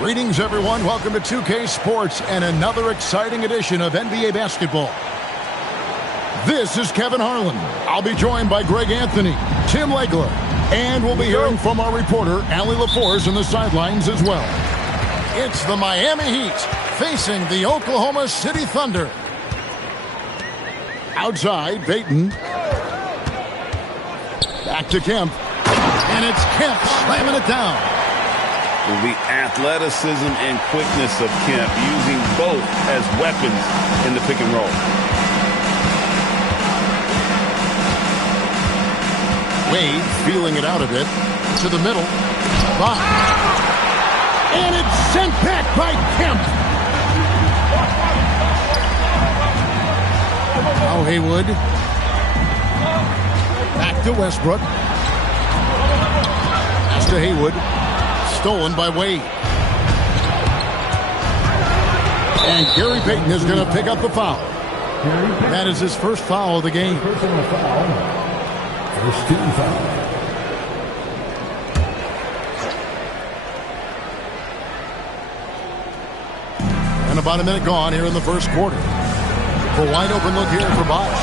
Greetings, everyone. Welcome to 2K Sports and another exciting edition of NBA basketball. This is Kevin Harlan. I'll be joined by Greg Anthony, Tim Legler, and we'll be hearing from our reporter, Allie LaForce, in the sidelines as well. It's the Miami Heat facing the Oklahoma City Thunder. Outside, Payton. Back to Kemp. And it's Kemp slamming it down. The athleticism and quickness of Kemp, using both as weapons in the pick and roll. Wade feeling it out a bit. To the middle. And it's sent back by Kemp. Now Haywood. Back to Westbrook. Pass to Haywood. Stolen by Wade. And Gary Payton is going to pick up the foul. That is his first foul of the game. First team foul. And about a minute gone here in the first quarter. A wide open look here for Bosch.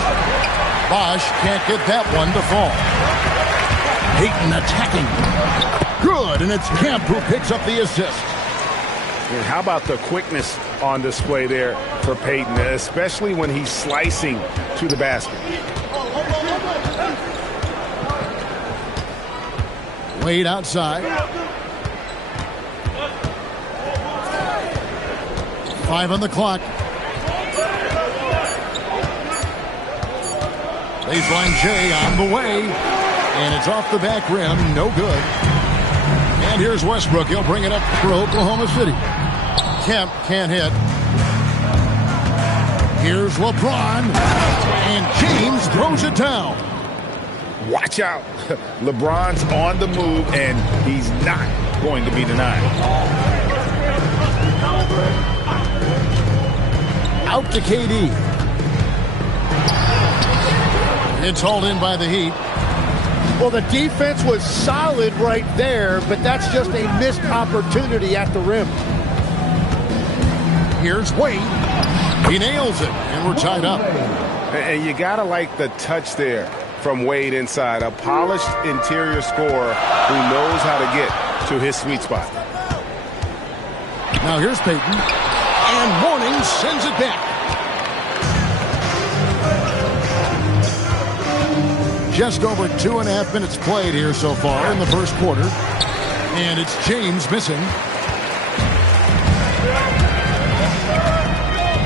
Bosch can't get that one to fall. Payton attacking. Good, and it's Kemp who picks up the assist. And how about the quickness on display there for Payton, especially when he's slicing to the basket. Wade outside. 5 on the clock. Baseline J on the way. And it's off the back rim. No good. And here's Westbrook. He'll bring it up for Oklahoma City. Kemp can't hit. Here's LeBron. And James throws it down. Watch out. LeBron's on the move, and he's not going to be denied. Out to KD. It's hauled in by the Heat. Well, the defense was solid right there, but that's just a missed opportunity at the rim. Here's Wade. He nails it, and we're tied up. And you got to like the touch there from Wade inside. A polished interior scorer who knows how to get to his sweet spot. Now here's Payton. And Mourning sends it back. Just over 2.5 minutes played here so far in the first quarter. And it's James missing.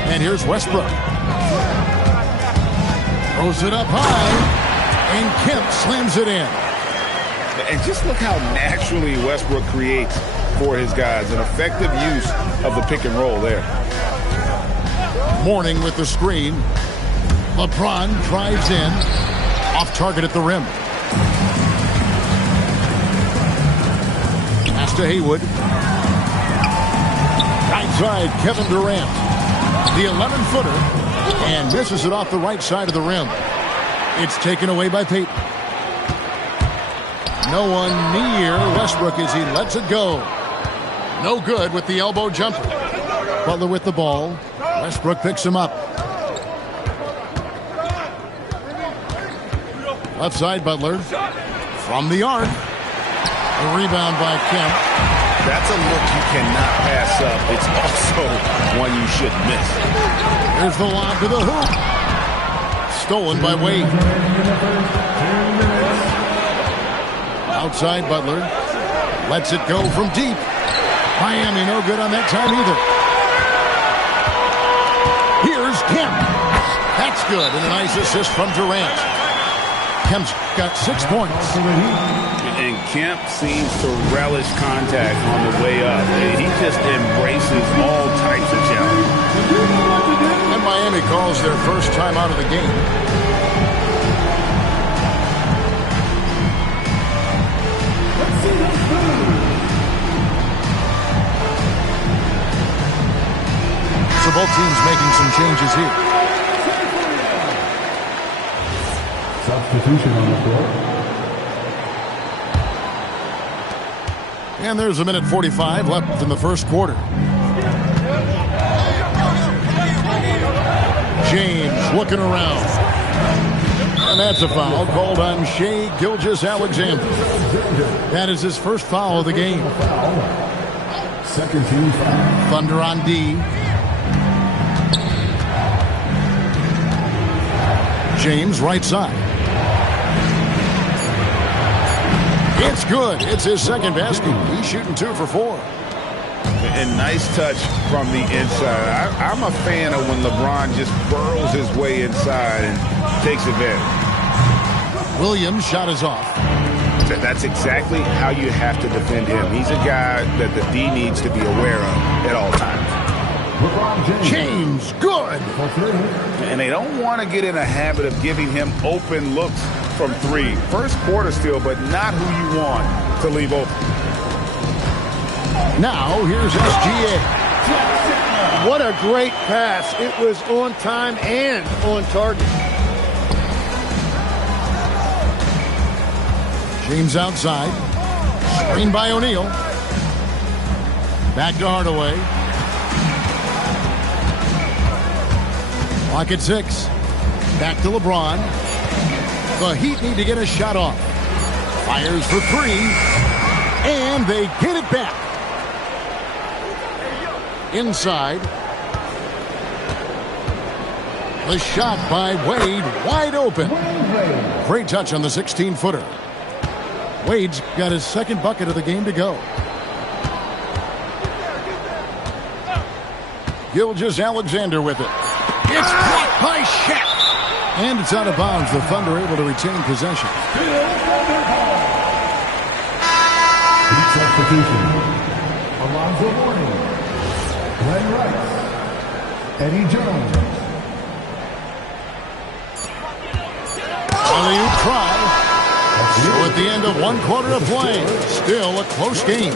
And here's Westbrook. Throws it up high. And Kemp slams it in. And just look how naturally Westbrook creates for his guys. An effective use of the pick and roll there. Mourning with the screen. LeBron drives in. Off target at the rim. Pass to Haywood. Right side, Kevin Durant. The 11-footer. And misses it off the right side of the rim. It's taken away by Payton. No one near Westbrook as he lets it go. No good with the elbow jumper. Butler with the ball. Westbrook picks him up. Left side, Butler. From the arc. A rebound by Kemp. That's a look you cannot pass up. It's also one you shouldn't miss. Here's the lob to the hoop. Stolen by Wade. Outside, Butler. Lets it go from deep. Miami no good on that time either. Here's Kemp. That's good. And a nice assist from Durant. Kemp's got 6 points. And Kemp seems to relish contact on the way up. He just embraces all types of challenges. And Miami calls their first time out of the game. So both teams making some changes here. Substitution on the floor. And there's a minute 45 left in the first quarter. James looking around. And that's a foul called on Shai Gilgeous-Alexander. That is his first foul of the game. Second team foul. Thunder on D. James right side. It's good. It's his second basket. He's shooting 2 for 4. And nice touch from the inside. I'm a fan of when LeBron just burrows his way inside and takes advantage. Williams' shot is off. That's exactly how you have to defend him. He's a guy that the D needs to be aware of at all times. James, good. And they don't want to get in a habit of giving him open looks from 3. First quarter still, but not who you want to leave open. Now, here's SGA. What a great pass. It was on time and on target. James outside. Screen by O'Neal. Back to Hardaway. Clock at 6. Back to LeBron. The Heat need to get a shot off. Fires for 3. And they get it back. Inside. The shot by Wade, wide open. Great touch on the 16-footer. Wade's got his second bucket of the game to go. Gilgeous-Alexander with it. It's blocked by Shaq. And it's out of bounds. The Thunder able to retain possession. Heat substitution. Alonzo Mourning. Glenn Rice. Eddie Jones. Alley-oop try. So at the end of 1 quarter of play, still a close game.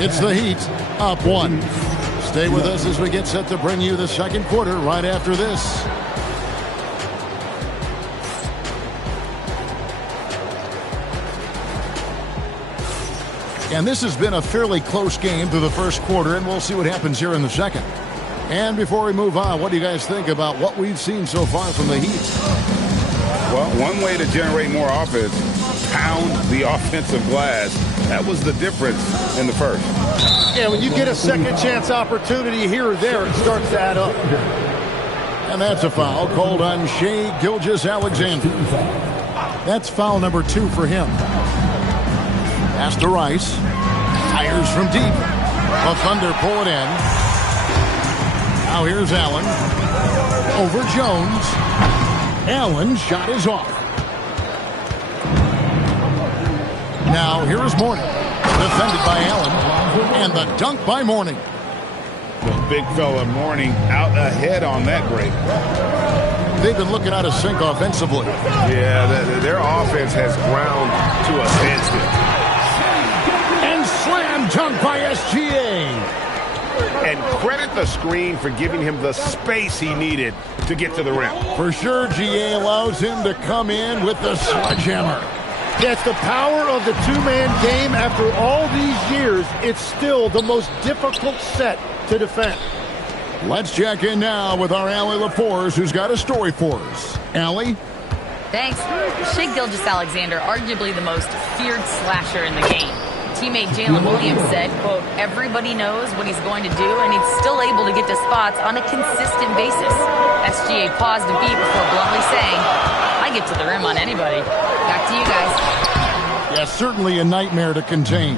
It's the Heat up 1. Stay with us as we get set to bring you the second quarter right after this. And this has been a fairly close game through the first quarter, and we'll see what happens here in the second. And before we move on, what do you guys think about what we've seen so far from the Heat? Well, one way to generate more offense, pound the offensive glass. That was the difference in the first. Yeah, when you get a second chance opportunity here or there, it starts to add up. And that's a foul called on Shai Gilgeous-Alexander. That's foul number 2 for him. Pass to Rice. Fires from deep. The Thunder pull it in. Now here's Allen. Over Jones. Allen's shot is off. Now here is Mourning. Defended by Allen. And the dunk by Mourning. The big fella Mourning out ahead on that break. They've been looking out of sync offensively. Yeah, their offense has ground to a standstill. And slam dunk by SGA. And credit the screen for giving him the space he needed to get to the rim. For sure, GA allows him to come in with the sledgehammer. Yeah, it's the power of the two-man game. After all these years, it's still the most difficult set to defend. Let's check in now with our Allie LaForce, who's got a story for us. Allie? Thanks. Shai Gilgeous-Alexander, arguably the most feared slasher in the game. Teammate Jalen Williams said, quote, everybody knows what he's going to do, and he's still able to get to spots on a consistent basis. SGA paused a beat before bluntly saying, I get to the rim on anybody. Back to you guys. Yeah, certainly a nightmare to contain.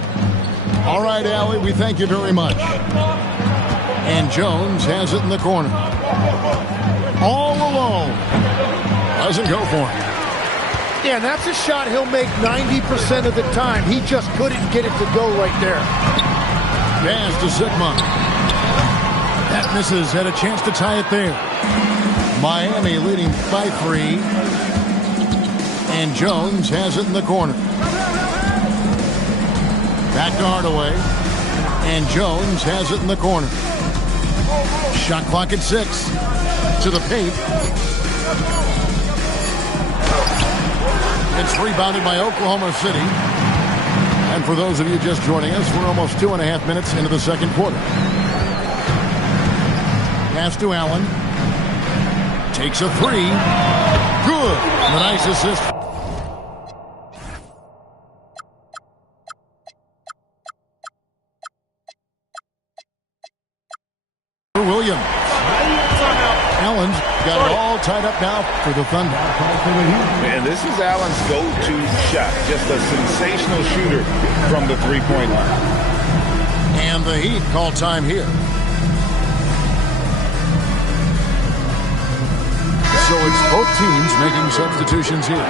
All right, Allie, we thank you very much. And Jones has it in the corner. All alone. Doesn't go for him. Yeah, and that's a shot he'll make 90% of the time. He just couldn't get it to go right there. Pass to Sigma. That misses. Had a chance to tie it there. Miami leading by 3. And Jones has it in the corner. Back to Hardaway. And Jones has it in the corner. Shot clock at 6. To the paint. It's rebounded by Oklahoma City. And for those of you just joining us, we're almost 2.5 minutes into the second quarter. Pass to Allen. Takes a 3. Good. And a nice assist. Williams. Allen's got it all tied up now for the Thunder. And this is Allen's go-to shot. Just a sensational shooter from the three-point line. And the Heat call time here. So it's both teams making substitutions here.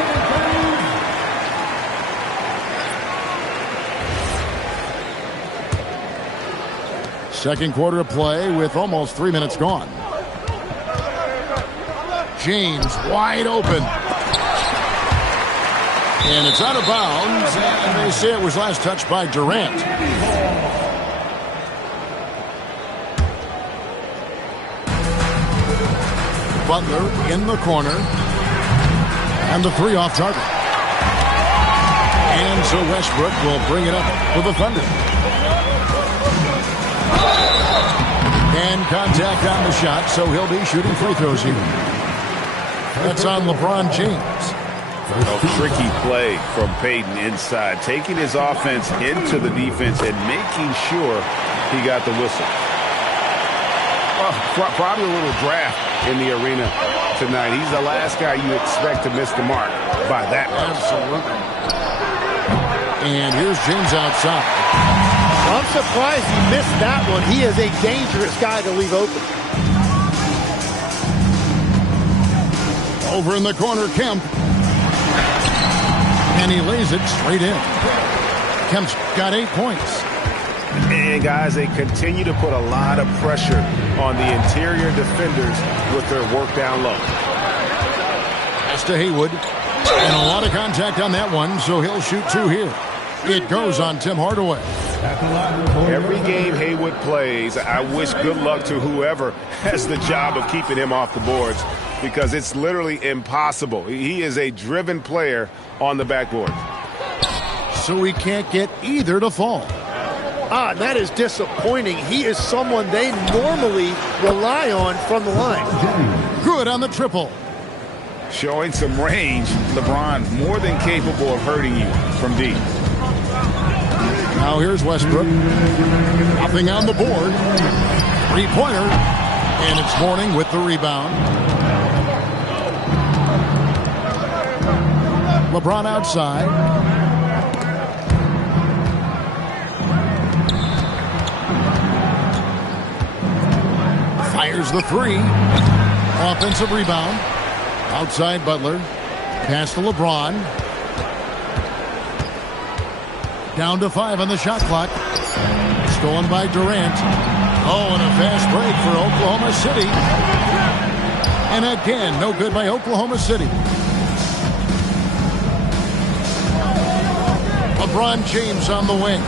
Second quarter of play with almost 3 minutes gone. James wide open. And it's out of bounds, and they say it was last touched by Durant. Butler in the corner. And the 3 off target. And so Westbrook will bring it up for the Thunder. And contact on the shot, so he'll be shooting free throws here. That's on LeBron James. A tricky play from Payton inside, taking his offense into the defense and making sure he got the whistle. Well, probably a little draft in the arena tonight. He's the last guy you expect to miss the mark by that much. Absolutely. And here's James outside. I'm surprised he missed that one. He is a dangerous guy to leave open. Over in the corner, Kemp. And he lays it straight in. Kemp's got 8 points. And guys, they continue to put a lot of pressure on the interior defenders with their work down low. Pass to Haywood. And a lot of contact on that one, so he'll shoot 2 here. It goes on Tim Hardaway. Every game Haywood plays, I wish good luck to whoever has the job of keeping him off the boards, because it's literally impossible. He is a driven player on the backboard. So he can't get either to fall. That is disappointing. He is someone they normally rely on from the line. Good on the triple. Showing some range, LeBron more than capable of hurting you from deep. Now here's Westbrook. Nothing on the board. 3-pointer. And it's Mourning with the rebound. LeBron outside. Fires the 3. Offensive rebound. Outside Butler. Pass to LeBron. Down to 5 on the shot clock. Stolen by Durant. Oh, and a fast break for Oklahoma City. And again, no good by Oklahoma City. LeBron James on the wing.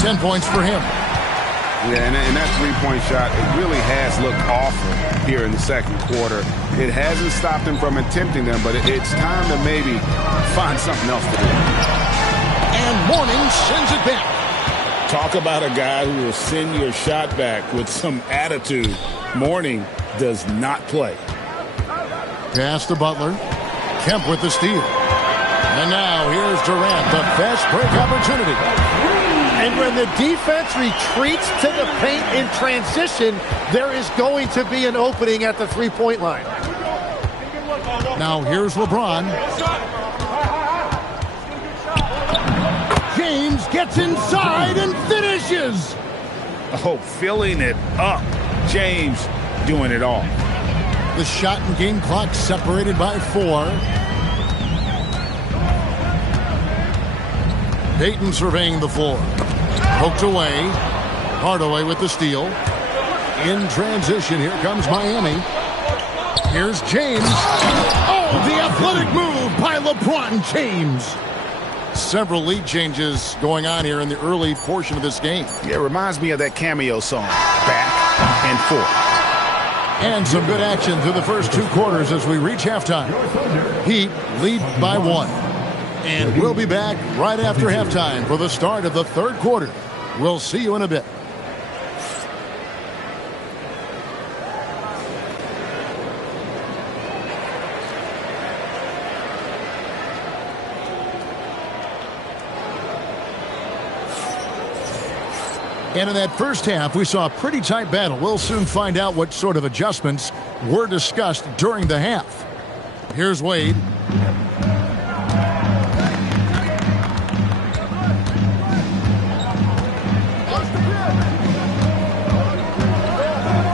10 points for him. Yeah, and that three-point shot, it really has looked awful here in the second quarter. It hasn't stopped him from attempting them, but it's time to maybe find something else to do. And Mourning sends it back. Talk about a guy who will send your shot back with some attitude. Mourning does not play. Pass to Butler. Kemp with the steal. And now here's Durant, the fast break opportunity. And when the defense retreats to the paint in transition, there is going to be an opening at the three-point line. Now here's LeBron. James gets inside and finishes. Oh, filling it up. James doing it all. The shot and game clock separated by 4. Dayton surveying the floor. Poked away. Hardaway with the steal. In transition, here comes Miami. Here's James. Oh, the athletic move by LeBron James. Several lead changes going on here in the early portion of this game. Yeah, it reminds me of that Cameo song, Back and Forth. And some good action through the first 2 quarters as we reach halftime. Heat lead by 1. And we'll be back right after halftime for the start of the third quarter. We'll see you in a bit. And in that first half, we saw a pretty tight battle. We'll soon find out what sort of adjustments were discussed during the half. Here's Wade.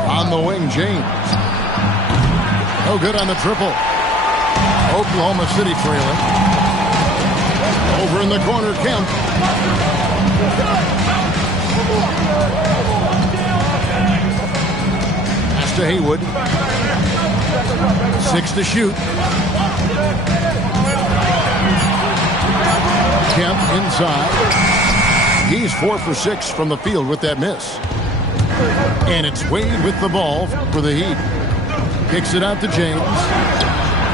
On the wing, James. No good on the triple. Oklahoma City trailing. Over in the corner, Kemp. Pass to Haywood. 6 to shoot. Kemp inside. He's 4 for 6 from the field with that miss. And it's Wade with the ball for the Heat. Kicks it out to James.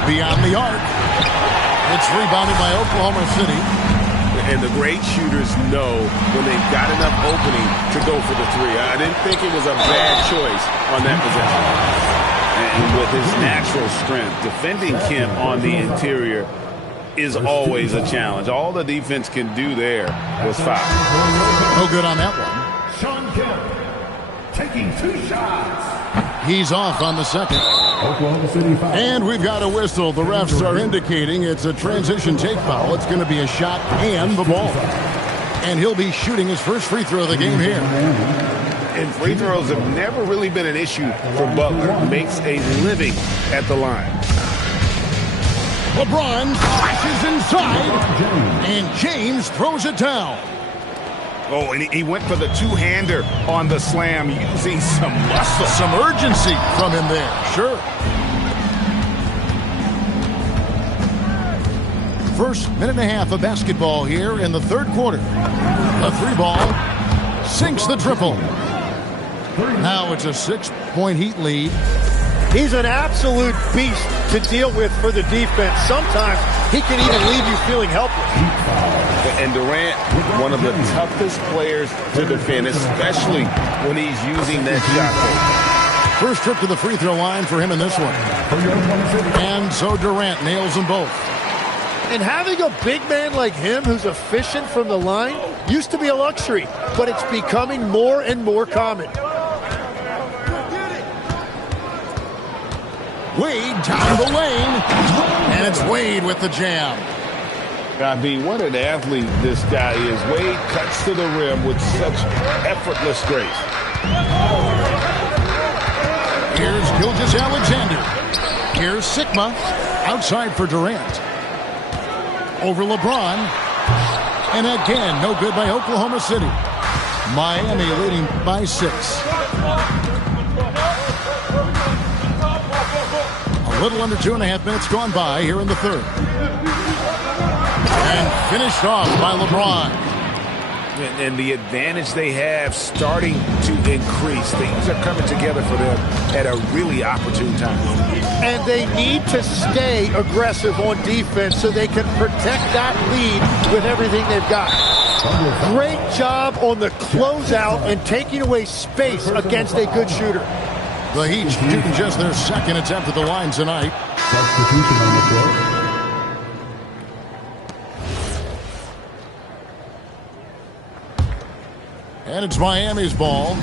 Beyond the arc. It's rebounded by Oklahoma City. And the great shooters know when they've got enough opening to go for the three. I didn't think it was a bad choice on that possession. And with his natural strength, defending Kemp on the interior is always a challenge. All the defense can do there was foul. No good on that one. Sean Kemp taking 2 shots. He's off on the second. Oklahoma City foul. And we've got a whistle. The refs are indicating it's a transition take foul. It's going to be a shot and the ball. And he'll be shooting his first free throw of the game here. And free throws have never really been an issue for Butler. Makes a living at the line. LeBron flashes inside. And James throws it down. Oh, and he went for the two-hander on the slam, using some muscle. Some urgency from him there, sure. First minute and a half of basketball here in the third quarter. The 3 ball sinks the triple. Now it's a 6-point Heat lead. He's an absolute beast to deal with for the defense. Sometimes he can even leave you feeling helpless. And Durant, one of the toughest players to defend, especially when he's using that shot fake. First trip to the free throw line for him in this one. And so Durant nails them both. And having a big man like him who's efficient from the line used to be a luxury, but it's becoming more and more common. Wade down the lane. And it's Wade with the jam. I mean, what an athlete this guy is. Wade cuts to the rim with such effortless grace. Here's Gilgeous-Alexander. Here's Sigma. Outside for Durant. Over LeBron. And again, no good by Oklahoma City. Miami leading by 6. A little under 2.5 minutes gone by here in the third. And finished off by LeBron. and the advantage they have starting to increase. Things are coming together for them at a really opportune time. And they need to stay aggressive on defense so they can protect that lead with everything they've got. Great job on the closeout and taking away space against a good shooter. The Heat shooting just their second attempt at the line tonight. Substitution on the floor. And it's Miami's ball.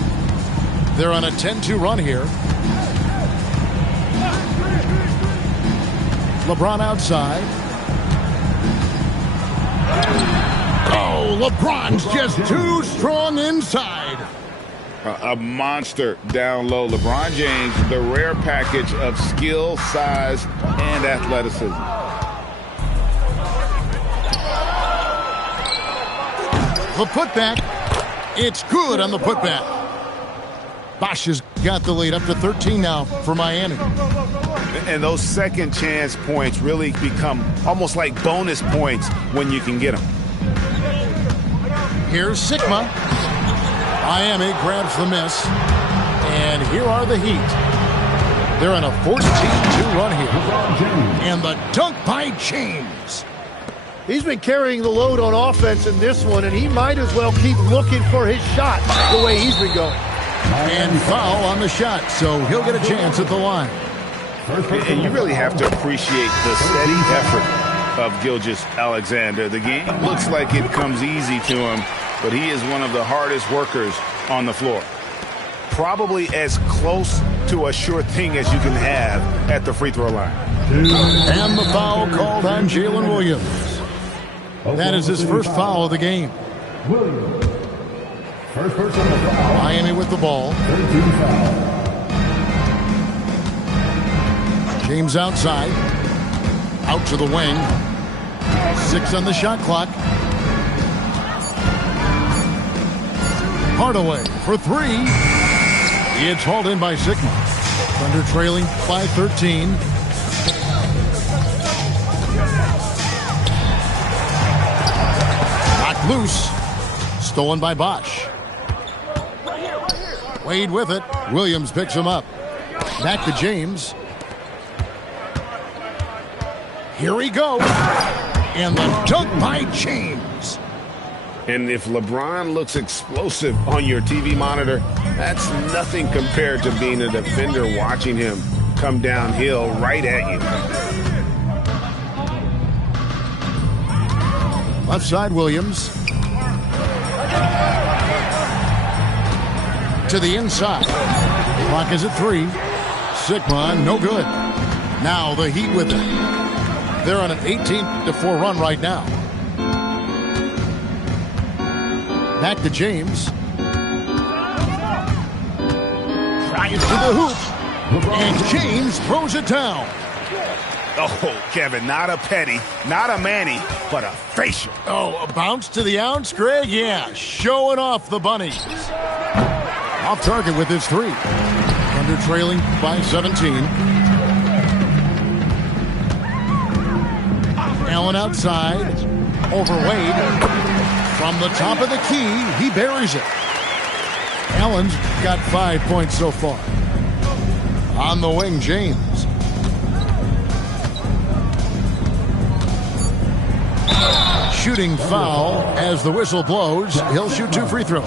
They're on a 10-2 run here. LeBron outside. Oh, LeBron's just too strong inside. A monster down low. LeBron James, the rare package of skill, size, and athleticism. The putback. It's good on the putback. Bosch has got the lead up to 13 now for Miami. And those second chance points really become almost like bonus points when you can get them. Here's Sigma. Miami grabs the miss. And here are the Heat. They're on a 14-2 run here. And the dunk by James. He's been carrying the load on offense in this one, and he might as well keep looking for his shot the way he's been going. And foul on the shot, so he'll get a chance at the line. And you really have to appreciate the steady effort of Gilgeous-Alexander. The game looks like it comes easy to him, but he is one of the hardest workers on the floor. Probably as close to a sure thing as you can have at the free throw line. And the foul called on Jalen Williams. That is his first foul of the game. First personal foul. Miami with the ball. 13 foul. James outside. Out to the wing. 6 on the shot clock. Hardaway for 3. It's hauled in by Sigma. Thunder trailing by 13. Knocked loose. Stolen by Bosch. Wade with it. Williams picks him up. Back to James. Here he goes. And the dunk by James. And if LeBron looks explosive on your TV monitor, that's nothing compared to being a defender watching him come downhill right at you. Left side, Williams. To the inside. Clock is at 3. Sigma, no good. Now the Heat with it. They're on an 18-4 run right now. Back to James. Tries to the hoop. And James throws it down. Oh, Kevin, not a penny, not a Manny, but a facial. Oh, a bounce to the ounce, Greg? Yeah, showing off the bunnies. Off target with his 3. Under trailing by 17. Allen outside. Over Wade. From the top of the key, he buries it. Allen's got 5 points so far. On the wing, James. Shooting foul as the whistle blows. He'll shoot 2 free throws.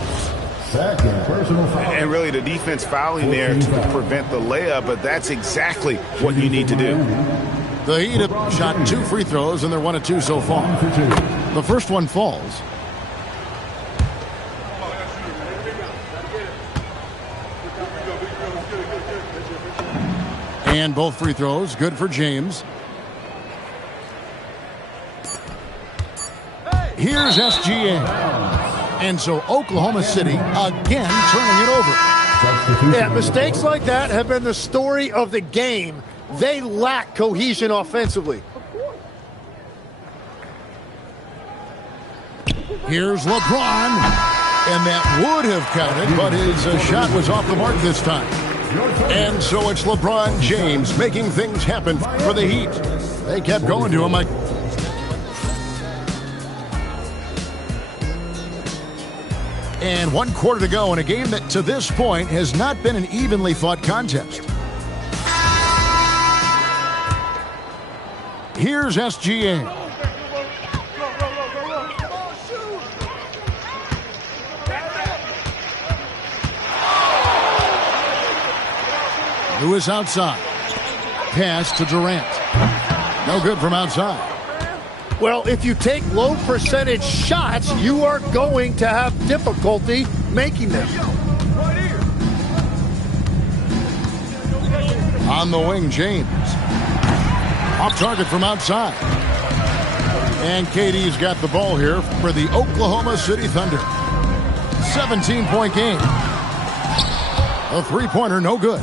Second personal foul. And really the defense fouling there to prevent the layup, but that's exactly what you need to do. The Heat have shot 2 free throws, and they're 1 of 2 so far. The first one falls. And both free throws good for James. Here's SGA. And so Oklahoma City again turning it over. Yeah, mistakes like that have been the story of the game. They lack cohesion offensively. Here's LeBron. And that would have counted, but his shot was off the mark this time. And so it's LeBron James making things happen for the Heat. They kept going to him like... And 1 quarter to go in a game that to this point has not been an evenly fought contest. Here's SGA. Lewis outside. Pass to Durant. No good from outside. Well, if you take low percentage shots, you are going to have difficulty making them. On the wing, James. Off target from outside. And KD's got the ball here for the Oklahoma City Thunder. 17-point game. A three-pointer, no good.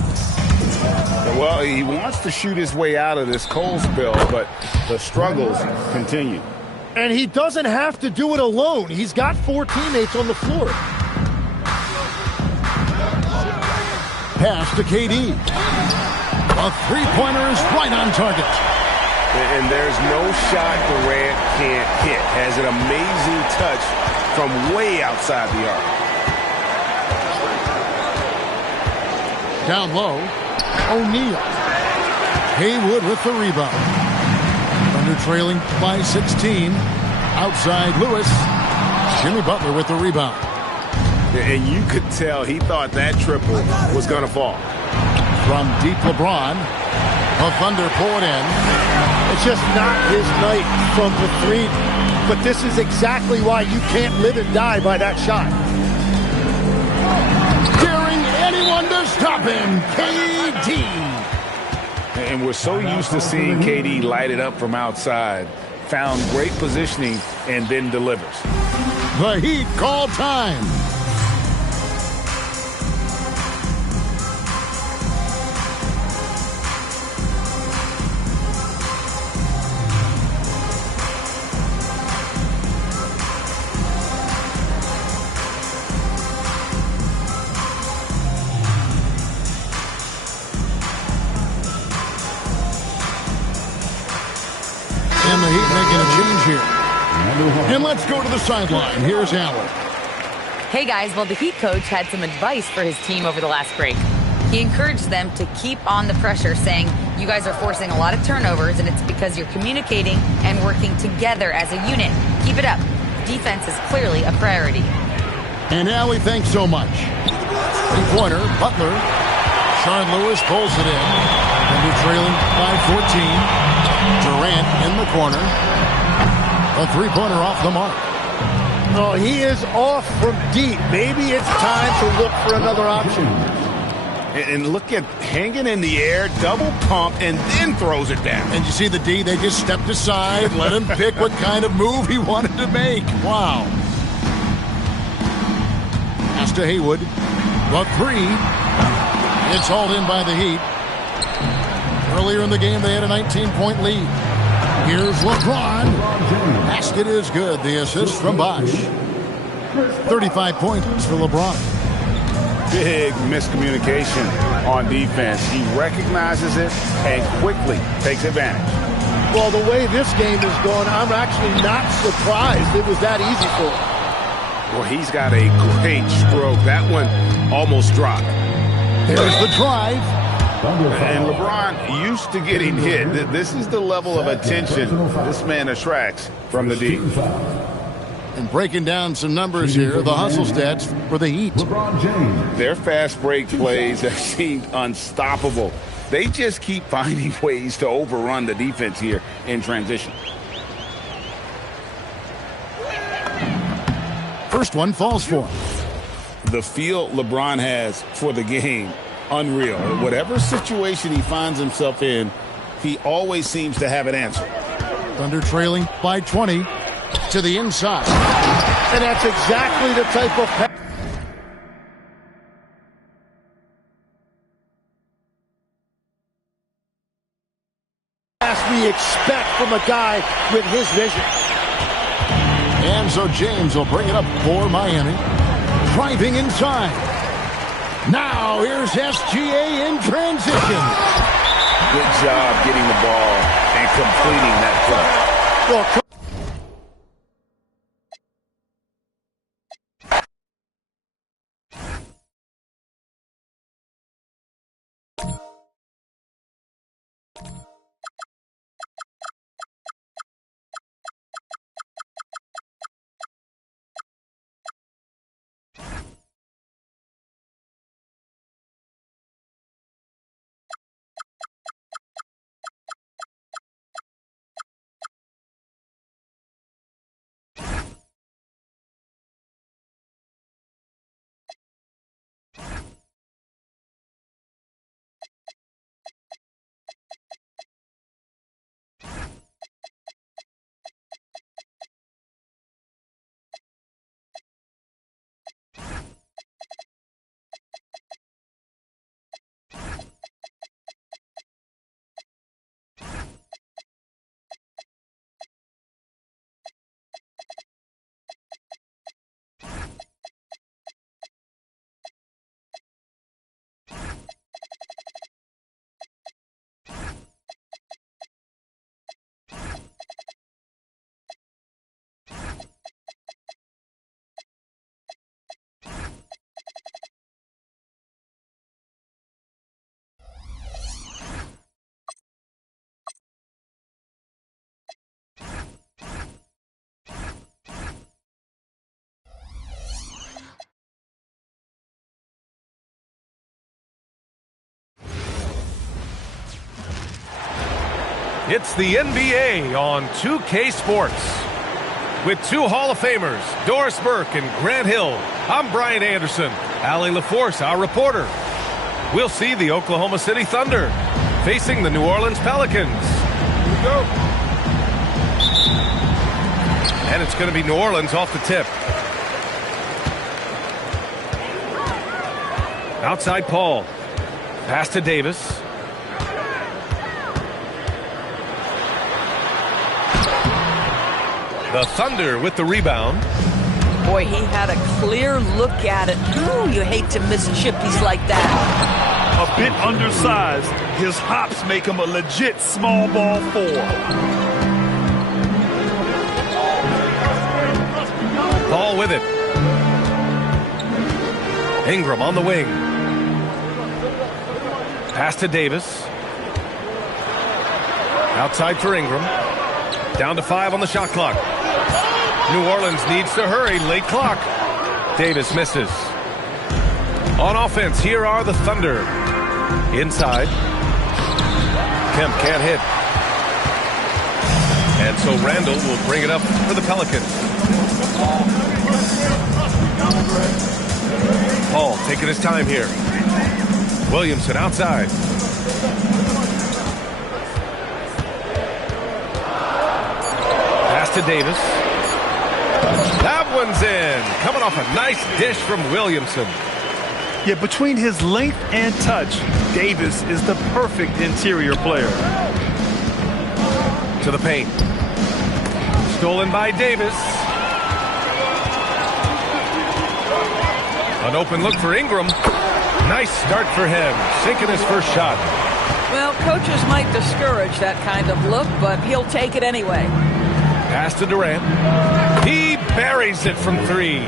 Well, he wants to shoot his way out of this cold spell, but the struggles continue. And he doesn't have to do it alone. He's got 4 teammates on the floor. Pass to KD. A three-pointer is right on target. And there's no shot Durant can't hit. Has an amazing touch from way outside the arc. Down low, O'Neal. Haywood with the rebound. Thunder trailing by 16. Outside Lewis. Jimmy Butler with the rebound. And you could tell he thought that triple was going to fall. From deep LeBron, the Thunder pull it in. It's just not his night from the three. But this is exactly why you can't live and die by that shot. Daring anyone to stop him, KD. And we're so used to seeing KD light it up from outside. Found great positioning and then delivers. The Heat call time. And the Heat making a change here. And let's go to the sideline. Here's Allen. Hey guys, well the Heat coach had some advice for his team over the last break. He encouraged them to keep on the pressure, saying, you guys are forcing a lot of turnovers and it's because you're communicating and working together as a unit. Keep it up. Defense is clearly a priority. And Allie, thanks so much. Three-pointer, Butler. Sean Lewis pulls it in. Thunder trailing by 14. Durant in the corner. A three-pointer off the mark. Oh, he is off from deep. Maybe it's time to look for another option. And look at hanging in the air, double pump, and then throws it down. And you see the D, they just stepped aside, let him pick what kind of move he wanted to make. Wow. Pass to Haywood. The three. It's hauled in by the Heat. Earlier in the game, they had a 19-point lead. Here's LeBron. Basket is good. The assist from Bosh. 35 points for LeBron. Big miscommunication on defense. He recognizes it and quickly takes advantage. Well, the way this game is going, I'm actually not surprised it was that easy for him. Well, he's got a great stroke. That one almost dropped. There's the drive. And LeBron used to getting hit. This is the level of attention this man attracts from the deep. And breaking down some numbers here, the hustle stats for the Heat. Their fast break plays have seemed unstoppable. They just keep finding ways to overrun the defense here in transition. First one falls for him. The feel LeBron has for the game, unreal. Whatever situation he finds himself in, he always seems to have an answer. Thunder trailing by 20 to the inside. And that's exactly the type of pass we expect from a guy with his vision. And so James will bring it up for Miami. Driving inside. Now here's SGA in transition. Good job getting the ball and completing that play. Well, It's the NBA on 2K Sports. With two Hall of Famers, Doris Burke and Grant Hill, I'm Brian Anderson. Allie LaForce, our reporter. We'll see the Oklahoma City Thunder facing the New Orleans Pelicans. Here we go. And it's going to be New Orleans off the tip. Outside Paul. Pass to Davis. The Thunder with the rebound. Boy, he had a clear look at it. Ooh, you hate to miss chippies like that. A bit undersized. His hops make him a legit small ball 4. Paul with it. Ingram on the wing. Pass to Davis. Outside for Ingram. Down to 5 on the shot clock. New Orleans needs to hurry. Late clock. Davis misses. On offense, here are the Thunder. Inside. Kemp can't hit. And so Randall will bring it up for the Pelicans. Paul taking his time here. Williamson outside. Pass to Davis. That one's in. Coming off a nice dish from Williamson. Yeah, between his length and touch, Davis is the perfect interior player. To the paint. Stolen by Davis. An open look for Ingram. Nice start for him. Sinking his first shot. Well, coaches might discourage that kind of look, but he'll take it anyway. Pass to Durant. He buries it from 3.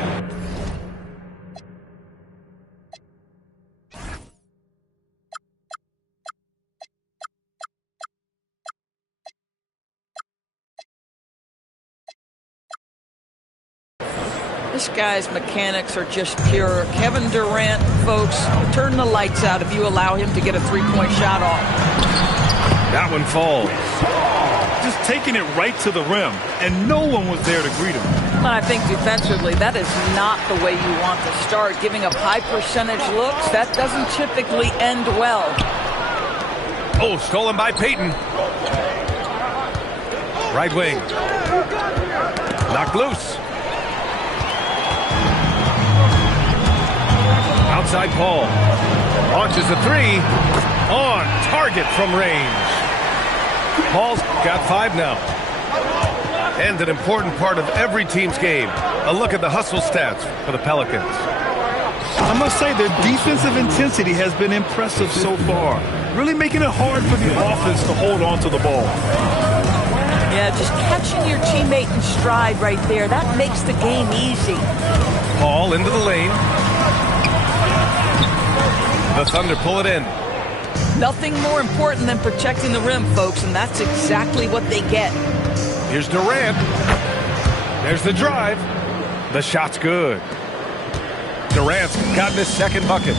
This guy's mechanics are just pure. Kevin Durant, folks, turn the lights out if you allow him to get a three-point shot off. That one falls. Just taking it right to the rim, and no one was there to greet him. I think defensively, that is not the way you want to start. Giving up high percentage looks, that doesn't typically end well. Oh, stolen by Payton. Right wing. Knocked loose. Outside Paul. Launches a 3. On target from range. Paul's got 5 now. And an important part of every team's game. A look at the hustle stats for the Pelicans. I must say their defensive intensity has been impressive so far. Really making it hard for the offense to hold on to the ball. Yeah, just catching your teammate in stride right there. That makes the game easy. Paul into the lane. The Thunder pull it in. Nothing more important than protecting the rim, folks, and that's exactly what they get. Here's Durant. There's the drive. The shot's good. Durant's gotten his second bucket.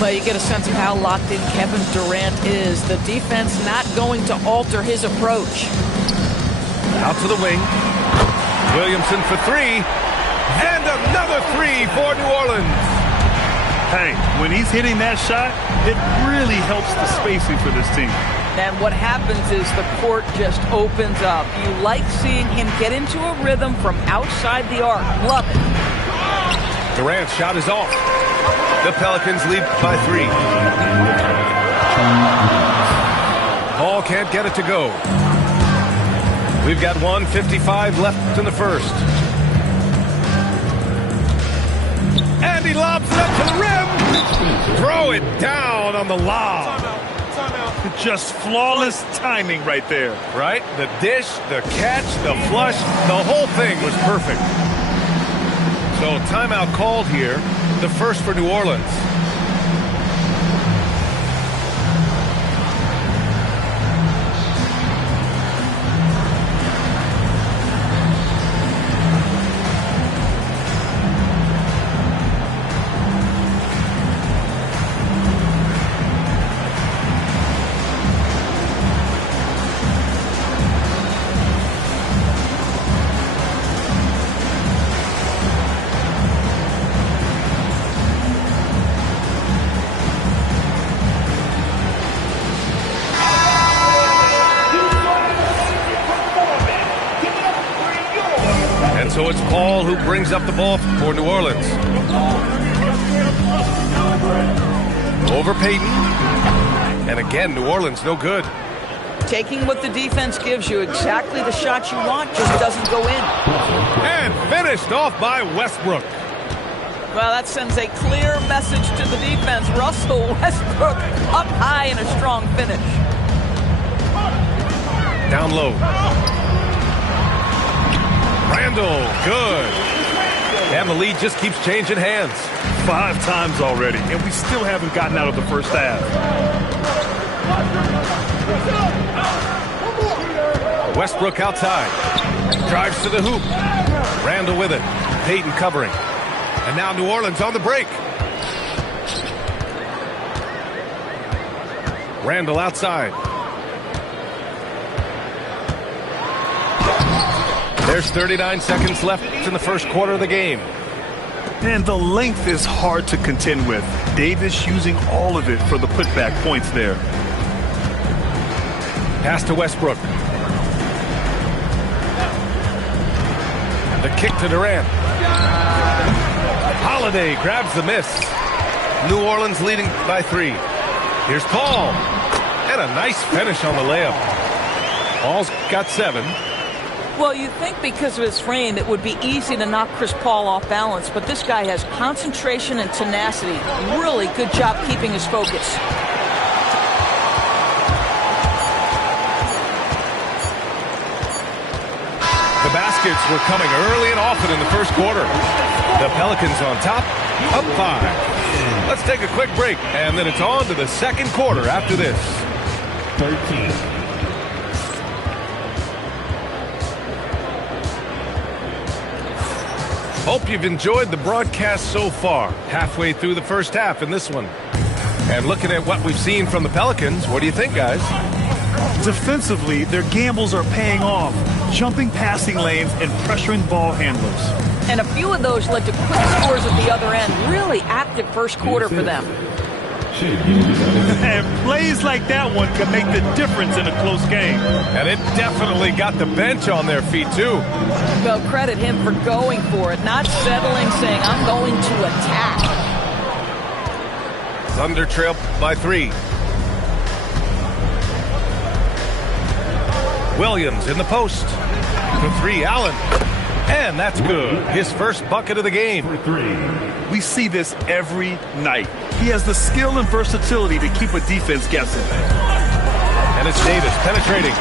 Well, you get a sense of how locked in Kevin Durant is. The defense not going to alter his approach. Out to the wing. Williamson for 3. And another 3 for New Orleans. Hey, when he's hitting that shot, it really helps the spacing for this team. And what happens is the court just opens up. You like seeing him get into a rhythm from outside the arc. Love it. Durant's shot is off. The Pelicans lead by 3. Paul can't get it to go. We've got 1:55 left in the first. And he lobs it up to the rim. Throw it down on the lob. Just flawless timing right there. Right? The dish, the catch, the flush, the whole thing was perfect. So timeout called here, the first for New Orleans. who brings up the ball for New Orleans. Over Peyton. And again, New Orleans no good. Taking what the defense gives you, exactly the shot you want, just doesn't go in. And finished off by Westbrook. Well, that sends a clear message to the defense. Russell Westbrook up high in a strong finish. Down low. Randall, good. And the lead just keeps changing hands. 5 times already, and we still haven't gotten out of the first half. Westbrook outside. Drives to the hoop. Randall with it. Peyton covering. And now New Orleans on the break. Randall outside. There's 39 seconds left in the first quarter of the game. And the length is hard to contend with. Davis using all of it for the putback points there. Pass to Westbrook. The kick to Durant. Holiday grabs the miss. New Orleans leading by 3. Here's Paul. And a nice finish on the layup. Paul's got 7. Well, you'd think because of his frame it would be easy to knock Chris Paul off balance, but this guy has concentration and tenacity. Really good job keeping his focus. The baskets were coming early and often in the first quarter. The Pelicans on top, up 5. Let's take a quick break, and then it's on to the second quarter after this. 13. Hope you've enjoyed the broadcast so far. Halfway through the first half in this one. And looking at what we've seen from the Pelicans, what do you think, guys? Defensively, their gambles are paying off. Jumping passing lanes and pressuring ball handlers. And a few of those led to quick scores at the other end. Really active first quarter for them. And plays like that one can make the difference in a close game. And it definitely got the bench on their feet, too. Well, credit him for going for it, not settling, saying, I'm going to attack. Thunder trail by 3. Williams in the post. To 3, Allen. And that's good. His first bucket of the game. We see this every night. He has the skill and versatility to keep a defense guessing. And it's Davis penetrating.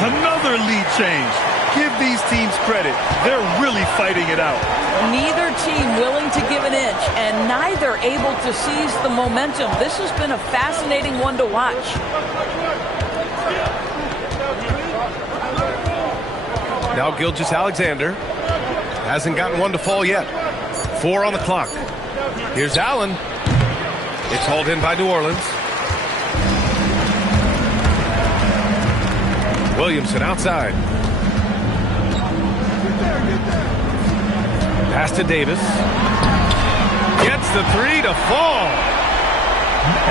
Another lead change. Give these teams credit. They're really fighting it out. Neither team willing to give an inch, and neither able to seize the momentum. This has been a fascinating one to watch. Now Gilgeous-Alexander hasn't gotten one to fall yet. 4 on the clock. Here's Allen. It's hauled in by New Orleans. Williamson outside. Pass to Davis. Gets the 3 to fall.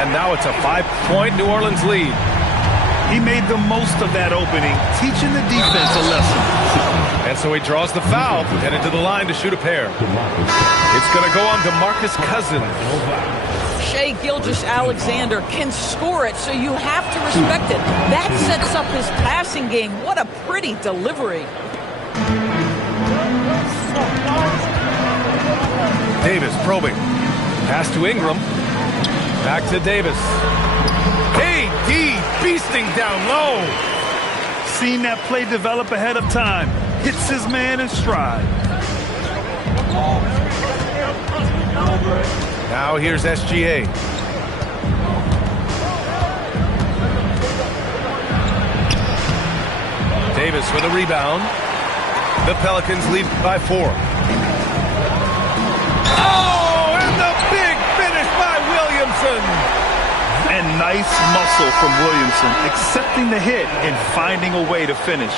And now it's a 5-point New Orleans lead. He made the most of that opening, teaching the defense a lesson. And so he draws the foul, headed to the line to shoot a pair. It's going to go on to Marcus Cousins. Shai Gilgeous-Alexander can score it, so you have to respect it. That sets up his passing game. What a pretty delivery. Davis probing. Pass to Ingram. Back to Davis. KD beasting down low. Seen that play develop ahead of time. Hits his man in stride. Now here's SGA. Davis with a rebound. The Pelicans lead by 4. Oh, and the big finish by Williamson. And nice muscle from Williamson, accepting the hit and finding a way to finish.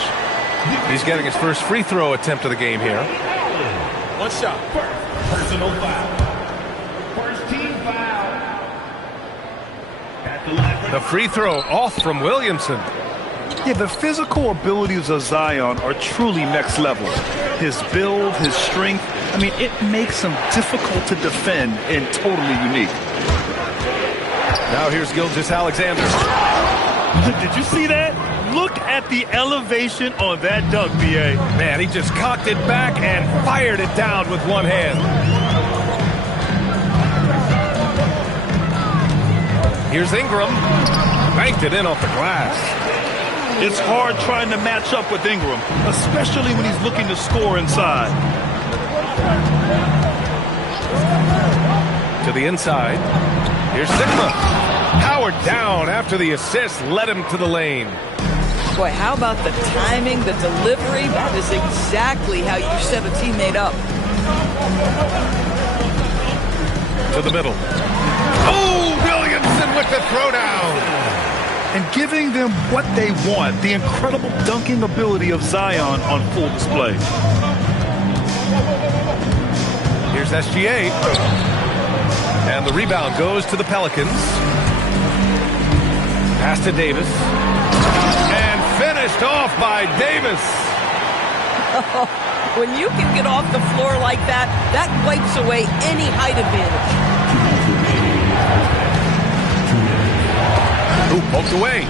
He's getting his first free throw attempt of the game here. One shot. Personal foul. First team foul. The free throw off from Williamson. Yeah, the physical abilities of Zion are truly next level. His build, his strength, I mean, it makes him difficult to defend and totally unique. Now here's Gilgeous-Alexander. Did you see that? Look at the elevation on that dunk, B.A. Man, he just cocked it back and fired it down with one hand. Here's Ingram. Banked it in off the glass. It's hard trying to match up with Ingram, especially when he's looking to score inside. To the inside. Here's Sigma. Powered down after the assist led him to the lane. Boy, how about the timing, the delivery? That is exactly how you set a teammate up. To the middle. Oh, Williamson with the throwdown. And giving them what they want, the incredible dunking ability of Zion on full display. Here's SGA. And the rebound goes to the Pelicans. Pass to Davis. And finished off by Davis. When you can get off the floor like that, that wipes away any height advantage. Ooh, poked away.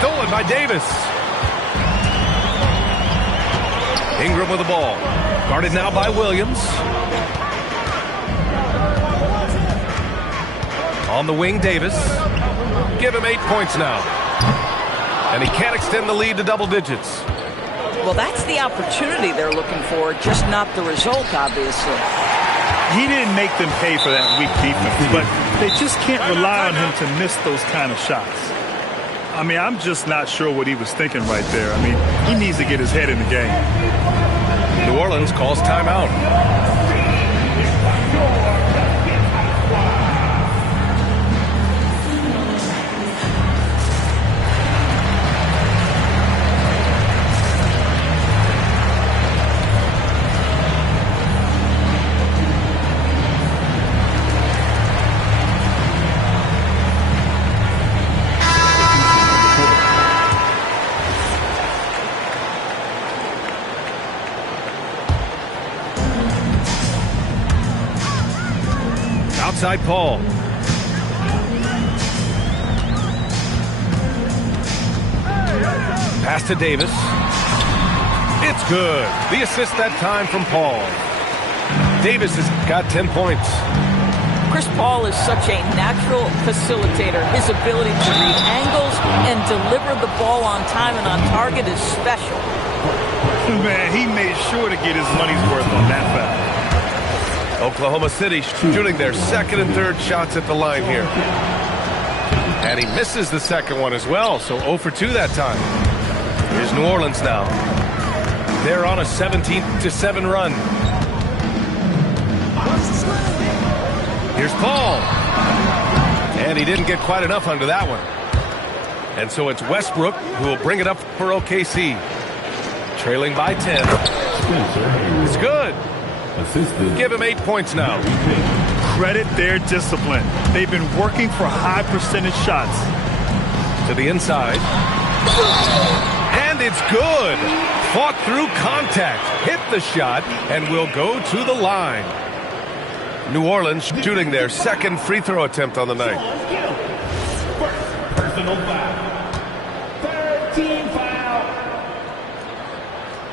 Stolen by Davis. Ingram with the ball. Guarded now by Williams. On the wing, Davis. Give him 8 points now. And he can't extend the lead to double digits. Well, that's the opportunity they're looking for, just not the result, obviously. He didn't make them pay for that weak defense, but they just can't rely on him to miss those kind of shots. I mean, I'm just not sure what he was thinking right there. I mean, he needs to get his head in the game. New Orleans calls timeout. Outside Paul. Pass to Davis. It's good. The assist that time from Paul. Davis has got 10 points. Chris Paul is such a natural facilitator. His ability to read angles and deliver the ball on time and on target is special. Man, he made sure to get his money's worth on that foul. Oklahoma City shooting their second and third shots at the line here. And he misses the second one as well, so 0 for 2 that time. Here's New Orleans now. They're on a 17-7 run. Here's Paul. And he didn't get quite enough under that one. And so it's Westbrook who will bring it up for OKC. Trailing by 10. It's good. Give him 8 points now. Credit their discipline. They've been working for high percentage shots. To the inside. And it's good. Fought through contact. Hit the shot and will go to the line. New Orleans shooting their second free throw attempt on the night. Personal foul. 13 foul.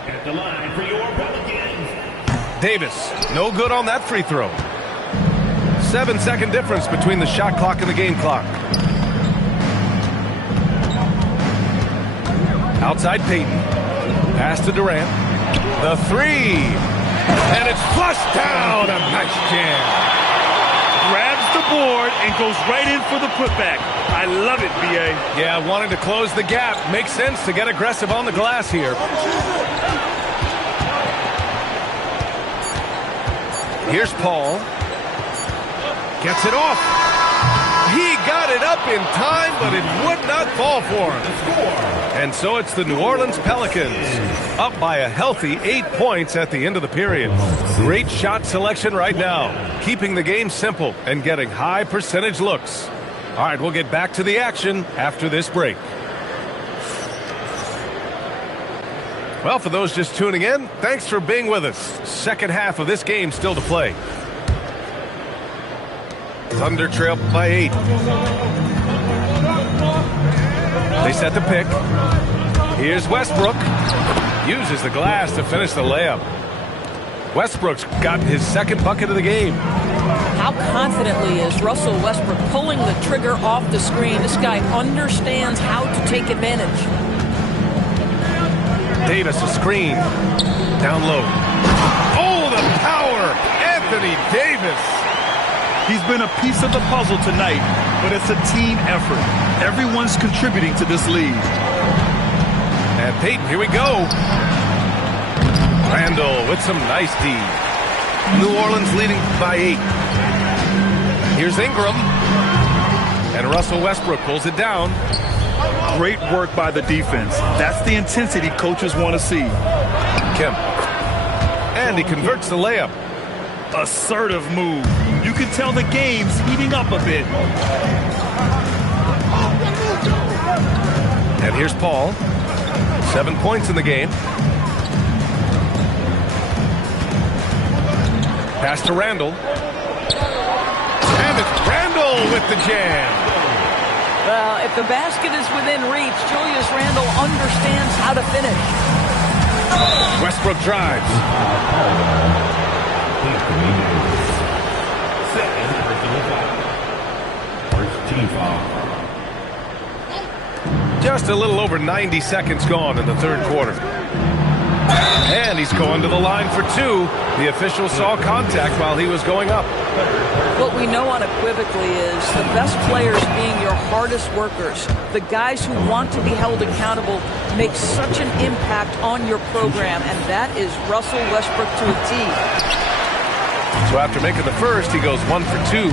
At the line for your Pelicans. Davis, no good on that free throw. 7-second difference between the shot clock and the game clock. Outside Peyton. Pass to Durant. The three. And it's flushed down. A nice jam. Grabs the board and goes right in for the putback. I love it, B.A. Yeah, wanting to close the gap. Makes sense to get aggressive on the glass here. Here's Paul. Gets it off. He got it up in time, but it would not fall for him. And so it's the New Orleans Pelicans up by a healthy 8 points at the end of the period. Great shot selection right now, keeping the game simple and getting high percentage looks. All right, we'll get back to the action after this break. Well, for those just tuning in, thanks for being with us. Second half of this game still to play. Thunder trail by 8. They set the pick. Here's Westbrook. Uses the glass to finish the layup. Westbrook's got his second bucket of the game. How confidently is Russell Westbrook pulling the trigger off the screen? This guy understands how to take advantage. Davis, a screen. Down low. Oh, the power! Anthony Davis. He's been a piece of the puzzle tonight, but it's a team effort. Everyone's contributing to this lead. And Peyton, here we go. Randall with some nice D. New Orleans leading by 8. Here's Ingram. And Russell Westbrook pulls it down. Great work by the defense. That's the intensity coaches want to see. Kemp. And he converts the layup. Assertive move. You can tell the game's heating up a bit. And here's Paul. 7 points in the game. Pass to Randall. And it's Randall with the jam. Well, if the basket is within reach, Julius Randle understands how to finish. Westbrook drives. Just a little over 90 seconds gone in the third quarter. And he's going to the line for 2. The official saw contact while he was going up. What we know unequivocally is the best players being your hardest workers, the guys who want to be held accountable, make such an impact on your program, and that is Russell Westbrook to a T. So after making the first, he goes 1 for 2.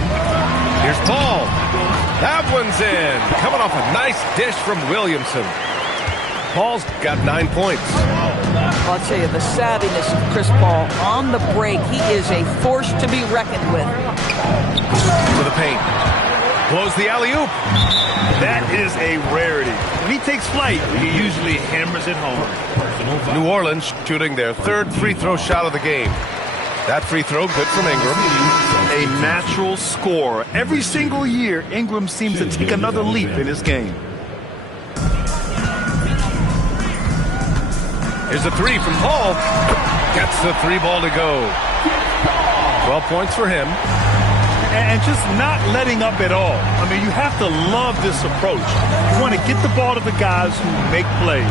Here's Paul. That one's in. Coming off a nice dish from Williamson. Paul's got 9 points. I'll tell you, the savviness of Chris Paul on the break, he is a force to be reckoned with. To the paint. Blows the alley-oop. That is a rarity. When he takes flight, he usually hammers it home. New Orleans shooting their third free throw shot of the game. That free throw good from Ingram. A natural scorer. Every single year, Ingram seems to take another leap in his game. Here's a 3 from Paul. Gets the 3 ball to go. 12 points for him. And just not letting up at all. I mean, you have to love this approach. You want to get the ball to the guys who make plays.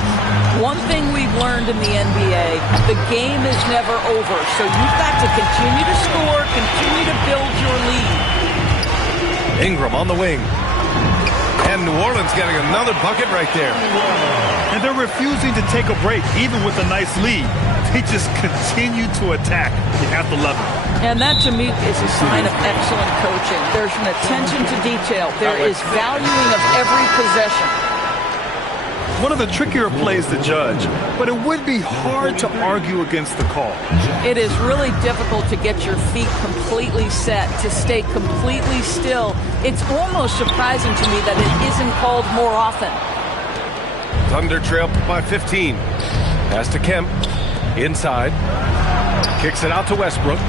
One thing we've learned in the NBA, the game is never over. So you've got to continue to score, continue to build your lead. Ingram on the wing. And New Orleans getting another bucket right there. And they're refusing to take a break, even with a nice lead. They just continue to attack. You have to love it. And that, to me, is a sign of excellent coaching. There's an attention to detail. There is valuing of every possession. One of the trickier plays to judge, but it would be hard to argue against the call. It is really difficult to get your feet completely set, to stay completely still. It's almost surprising to me that it isn't called more often. Thunder trail by 15. Pass to Kemp. Inside. Kicks it out to Westbrook.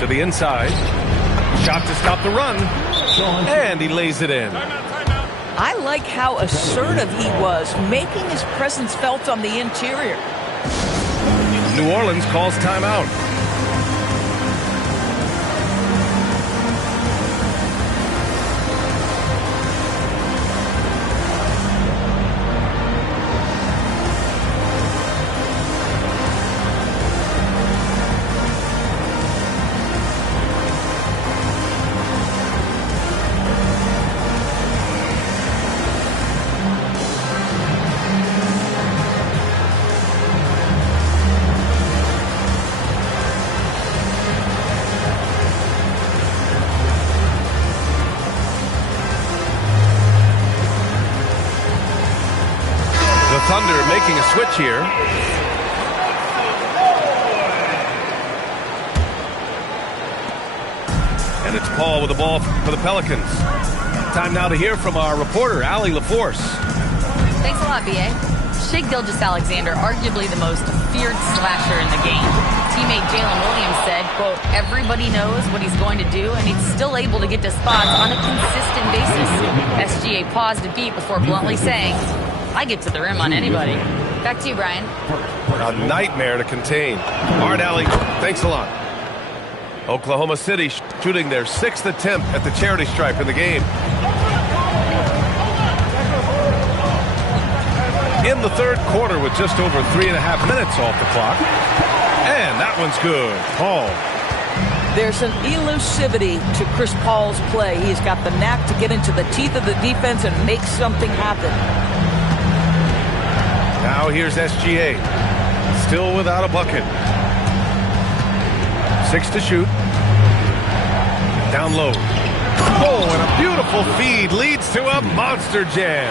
To the inside. Shot to stop the run. And he lays it in. I like how assertive he was, making his presence felt on the interior. New Orleans calls timeout. Thunder making a switch here. And it's Paul with the ball for the Pelicans. Time now to hear from our reporter, Allie LaForce. Thanks a lot, B.A. Shea Gilgeous-Alexander, arguably the most feared slasher in the game. Teammate Jalen Williams said, quote, everybody knows what he's going to do, and he's still able to get to spots on a consistent basis. SGA paused a beat before bluntly saying, I get to the rim on anybody. Back to you, Brian. A nightmare to contain. Art Alley, thanks a lot. Oklahoma City shooting their 6th attempt at the charity stripe in the game. In the third quarter with just over 3.5 minutes off the clock. And that one's good. Paul. There's an elusivity to Chris Paul's play. He's got the knack to get into the teeth of the defense and make something happen. Now here's SGA. Still without a bucket. 6 to shoot. Down low. Oh, and a beautiful feed leads to a monster jam.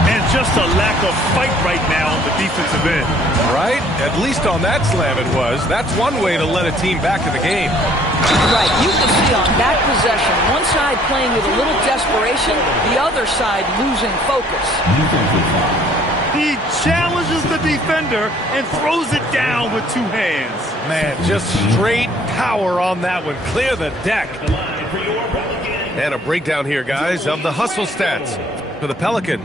And just a lack of fight right now on the defensive end. Right? At least on that slam it was. That's one way to let a team back in the game. Right. You can see on that possession, one side playing with a little desperation, the other side losing focus. He challenges the defender and throws it down with 2 hands. Man, just straight power on that one. Clear the deck. And a breakdown here, guys, of the hustle stats for the Pelicans.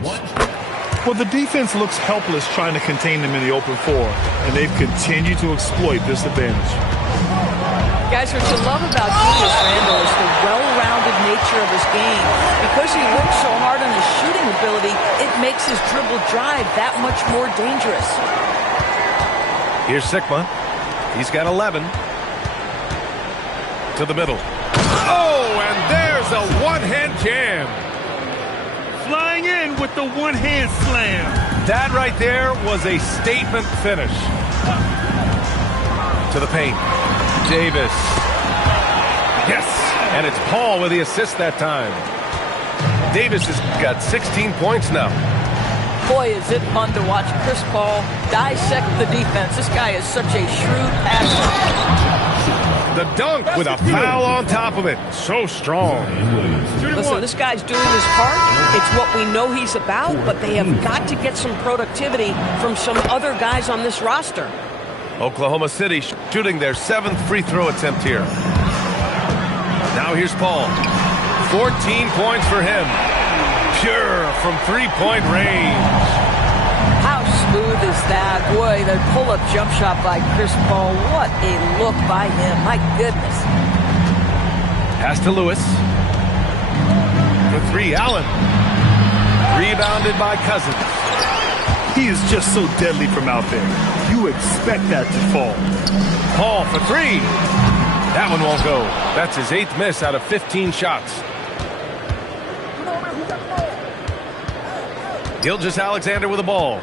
Well, the defense looks helpless trying to contain them in the open floor, and they've continued to exploit this advantage. Guys, what you love about Julius Randle is the well-rounded nature of his game. Because he works so hard on his shooting ability, it makes his dribble drive that much more dangerous. Here's Sigma. He's got 11. To the middle. Oh, and there's a one-hand jam. Flying in with the one-hand slam. That right there was a statement finish. To the paint. Davis. Yes, and it's Paul with the assist that time. Davis has got 16 points now. Boy, is it fun to watch Chris Paul dissect the defense. This guy is such a shrewd passer. The dunk with a foul on top of it. So strong. Listen, this guy's doing his part. It's what we know he's about, but they have got to get some productivity from some other guys on this roster. Oklahoma City shooting their 7th free throw attempt here. Now here's Paul. 14 points for him. Pure from three-point range. How smooth is that? Boy, the pull-up jump shot by Chris Paul. What a look by him. My goodness. Pass to Lewis. For 3, Allen. Rebounded by Cousins. He is just so deadly from out there. You expect that to fall. Paul for 3. That one won't go. That's his 8th miss out of 15 shots. Gilgeous-Alexander with the ball.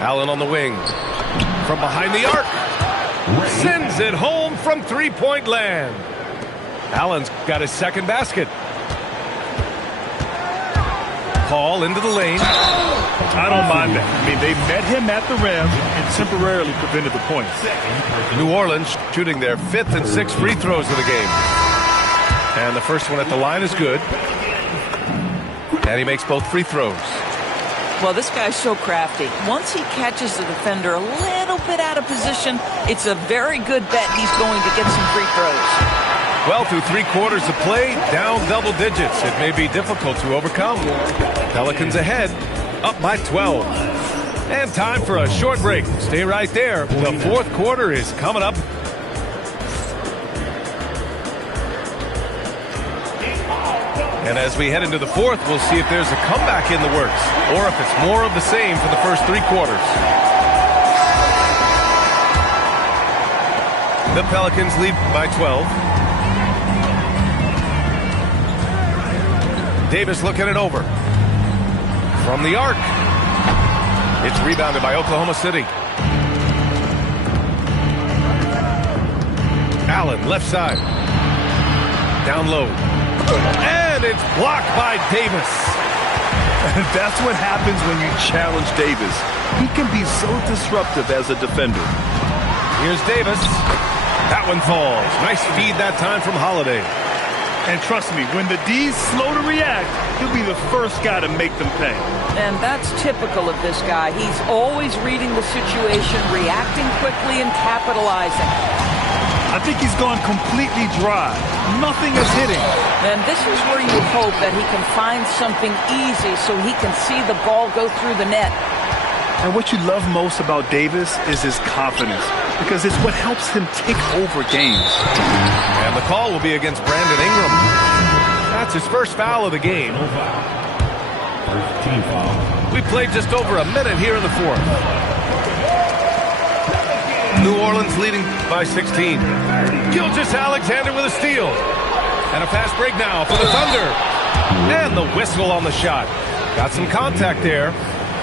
Allen on the wing. From behind the arc. Sends it home from three-point land. Allen's got his 2nd basket. Paul into the lane. I don't mind that. I mean, they met him at the rim and temporarily prevented the points. New Orleans shooting their 5th and 6th free throws of the game. And the first one at the line is good. And he makes both free throws. Well, this guy's so crafty. Once he catches the defender a little bit out of position, it's a very good bet he's going to get some free throws. Well, through 3 quarters of play, down double digits. It may be difficult to overcome. Pelicans ahead, up by 12. And time for a short break. Stay right there. The 4th quarter is coming up. And as we head into the 4th, we'll see if there's a comeback in the works or if it's more of the same for the first 3 quarters. The Pelicans lead by 12. Davis looking it over. From the arc. It's rebounded by Oklahoma City. Allen, left side. Down low. And it's blocked by Davis. That's what happens when you challenge Davis. He can be so disruptive as a defender. Here's Davis. That one falls. Nice feed that time from Holiday. And trust me, when the D's slow to react, he'll be the first guy to make them pay. And that's typical of this guy. He's always reading the situation, reacting quickly and capitalizing. I think he's gone completely dry. Nothing is hitting. And this is where you hope that he can find something easy so he can see the ball go through the net. And what you love most about Davis is his confidence, because it's what helps him take over games. And the call will be against Brandon Ingram. That's his first foul of the game. First team foul. We played just over a minute here in the fourth. New Orleans leading by 16. Gilgeous-Alexander with a steal. And a fast break now for the Thunder. And the whistle on the shot. Got some contact there.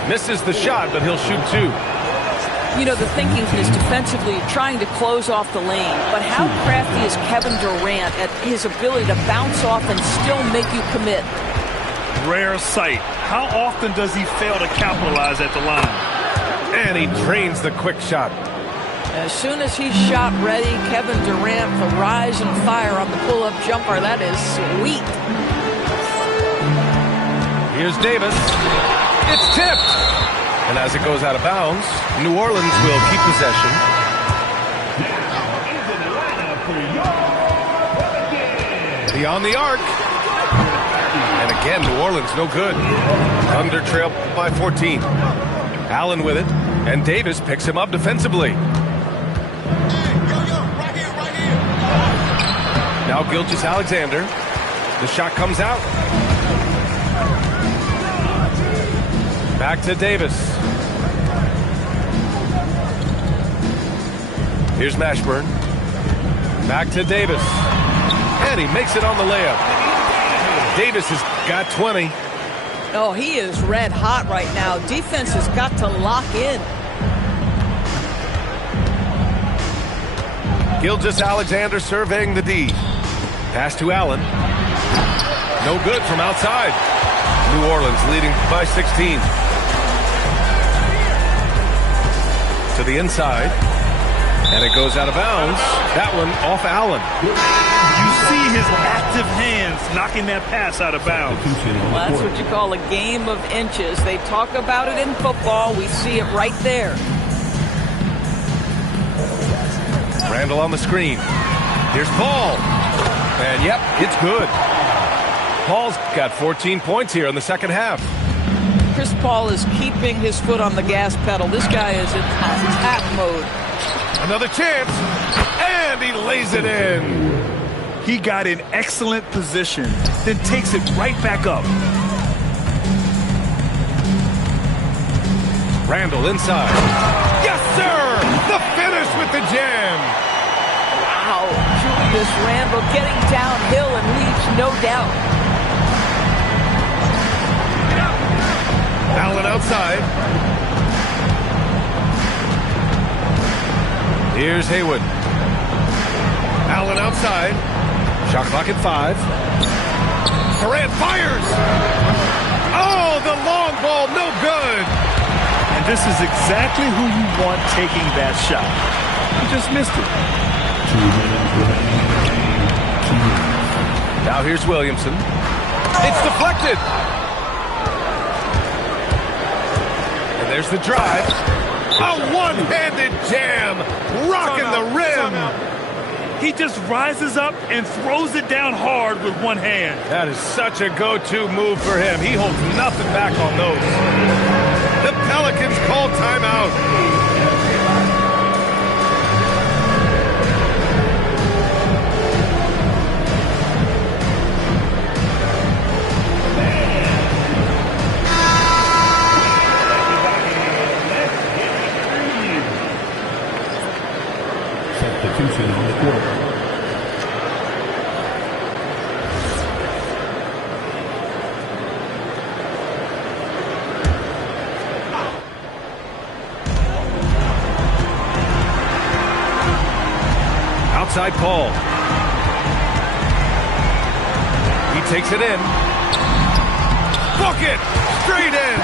Misses the shot, but he'll shoot two. You know, the thinking is defensively trying to close off the lane. But how crafty is Kevin Durant at his ability to bounce off and still make you commit? Rare sight. How often does he fail to capitalize at the line? And he drains the quick shot. As soon as he's shot ready, Kevin Durant, the rise and fire on the pull-up jumper. That is sweet. Here's Davis. It's tipped. And as it goes out of bounds, New Orleans will keep possession. Beyond the arc. And again, New Orleans no good. Thunder trail by 14. Allen with it. And Davis picks him up defensively. Now Gilgeous-Alexander. The shot comes out. Back to Davis. Here's Mashburn. Back to Davis. And he makes it on the layup. Davis has got 20. Oh, he is red hot right now. Defense has got to lock in. Gilgeous-Alexander surveying the D. Pass to Allen. No good from outside. New Orleans leading by 16. To the inside. And it goes out of bounds. That one off Allen. You see his active hands knocking that pass out of bounds. Well, that's what you call a game of inches. They talk about it in football. We see it right there. Randall on the screen. Here's Paul. And yep, it's good. Paul's got 14 points here in the second half. Chris Paul is keeping his foot on the gas pedal. This guy is in attack mode. Another chance. And he lays it in. He got in excellent position, then takes it right back up. Randall inside. Yes, sir! The finish with the jam. Wow, Julius Randle getting downhill and leaves no doubt. Allen outside. Here's Haywood. Allen outside. Shot clock at 5. Durant fires. Oh, the long ball, no good. And this is exactly who you want taking that shot. He just missed it. Now here's Williamson. It's deflected. And there's the drive. A one-handed jam. Rocking the rim. He just rises up and throws it down hard with one hand. That is such a go-to move for him. He holds nothing back on those. The Pelicans call timeout. Substitution on the court. Outside Paul. He takes it in. Book it! Straight in!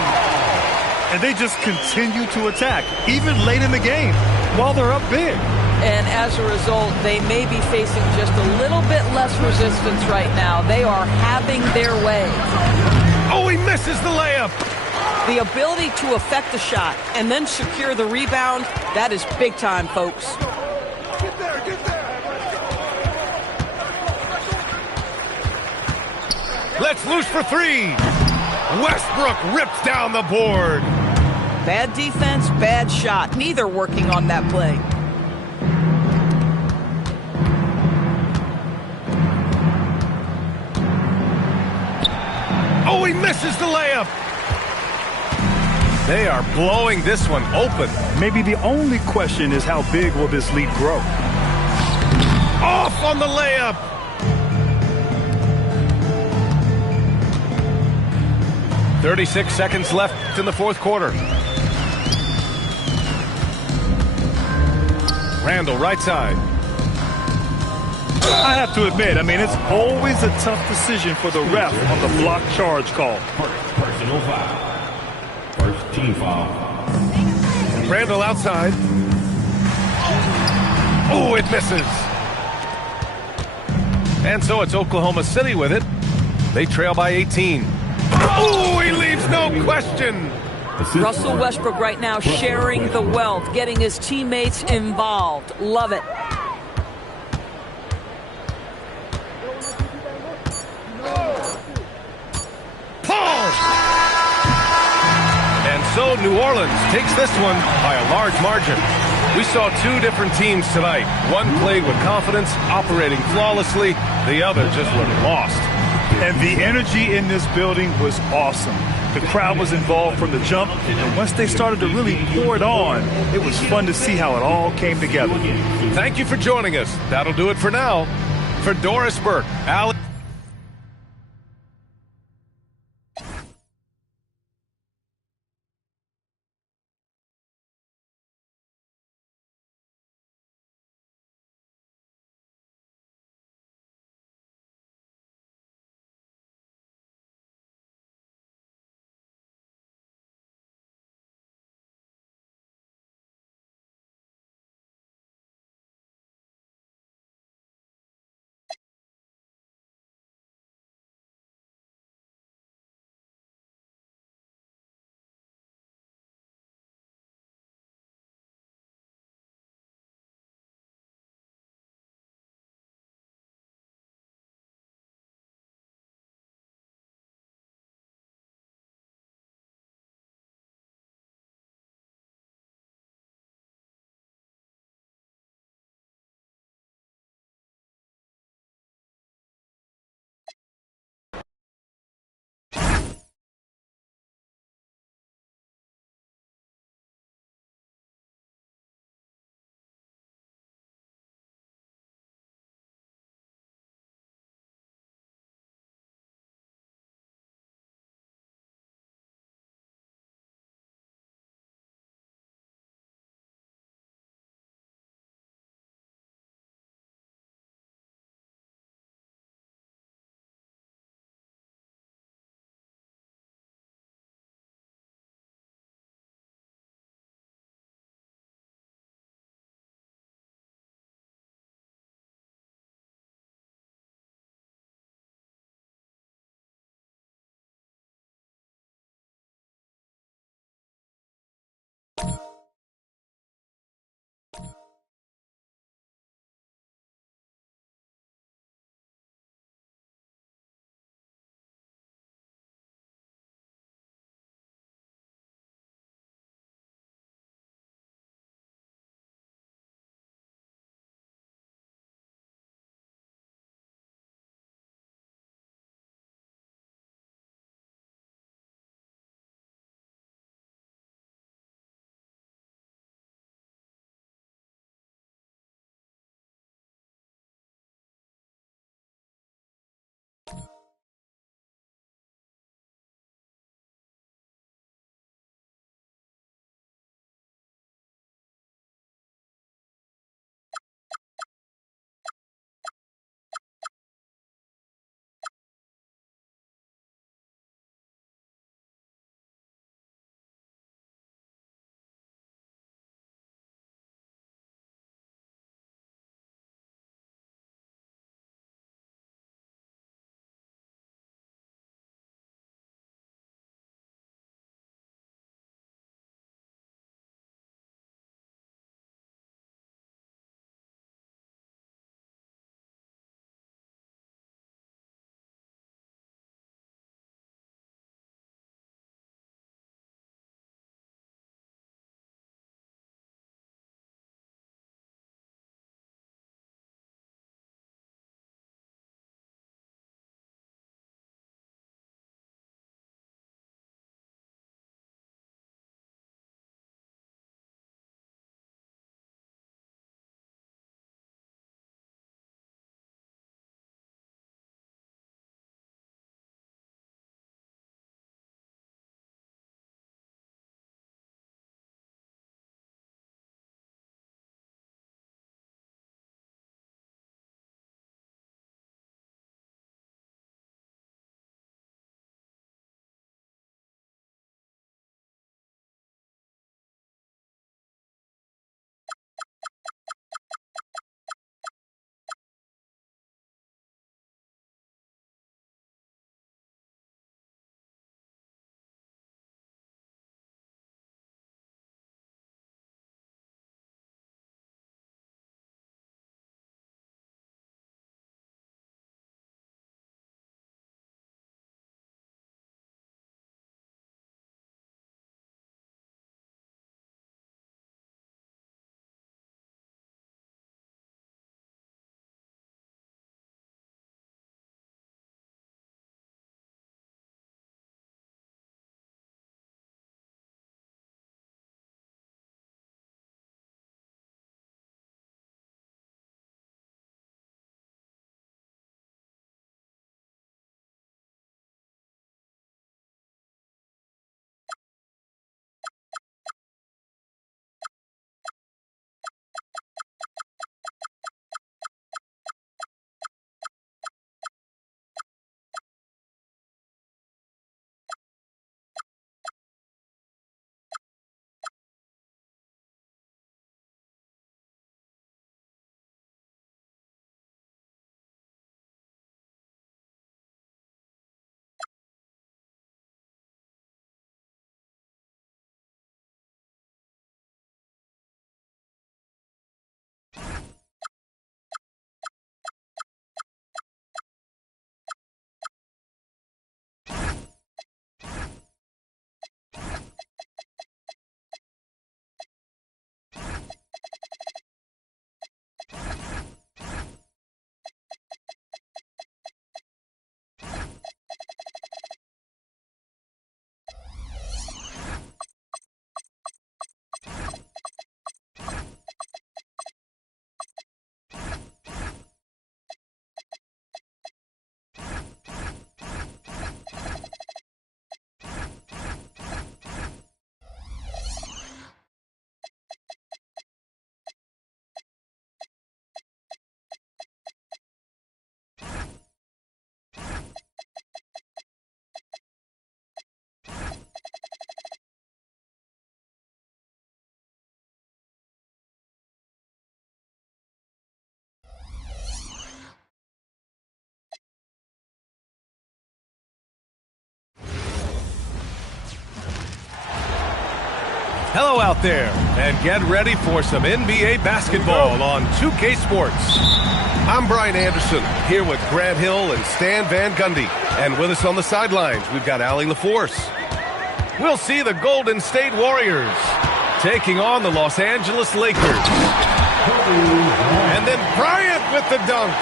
And they just continue to attack, even late in the game, while they're up big. And as a result, they may be facing just a little bit less resistance right now. They are having their way. Oh, he misses the layup. The ability to affect the shot and then secure the rebound, that is big time, folks. Get there, get there. Let's loose for three. Westbrook rips down the board. Bad defense, bad shot. Neither working on that play. Oh, he misses the layup. They are blowing this one open. Maybe the only question is how big will this lead grow? Off on the layup. "36 seconds left in the fourth quarter. Randall, right side. I have to admit, it's always a tough decision for the ref on the block charge call. Personal foul. First team foul. Randall outside. Oh, it misses. And so it's Oklahoma City with it. They trail by 18. Oh, he leaves no question. Russell Westbrook right now sharing the wealth, getting his teammates involved. Love it. And so New Orleans takes this one by a large margin. We saw two different teams tonight. One played with confidence, operating flawlessly. The other just looked lost. And the energy in this building was awesome. The crowd was involved from the jump, and once they started to really pour it on, it was fun to see how it all came together. Thank you for joining us. That'll do it for now. For Doris Burke, Allie Hello out there, and get ready for some NBA basketball on 2K Sports. I'm Brian Anderson, here with Grant Hill and Stan Van Gundy. And with us on the sidelines, we've got Allie LaForce. We'll see the Golden State Warriors taking on the Los Angeles Lakers. And then Bryant with the dunk.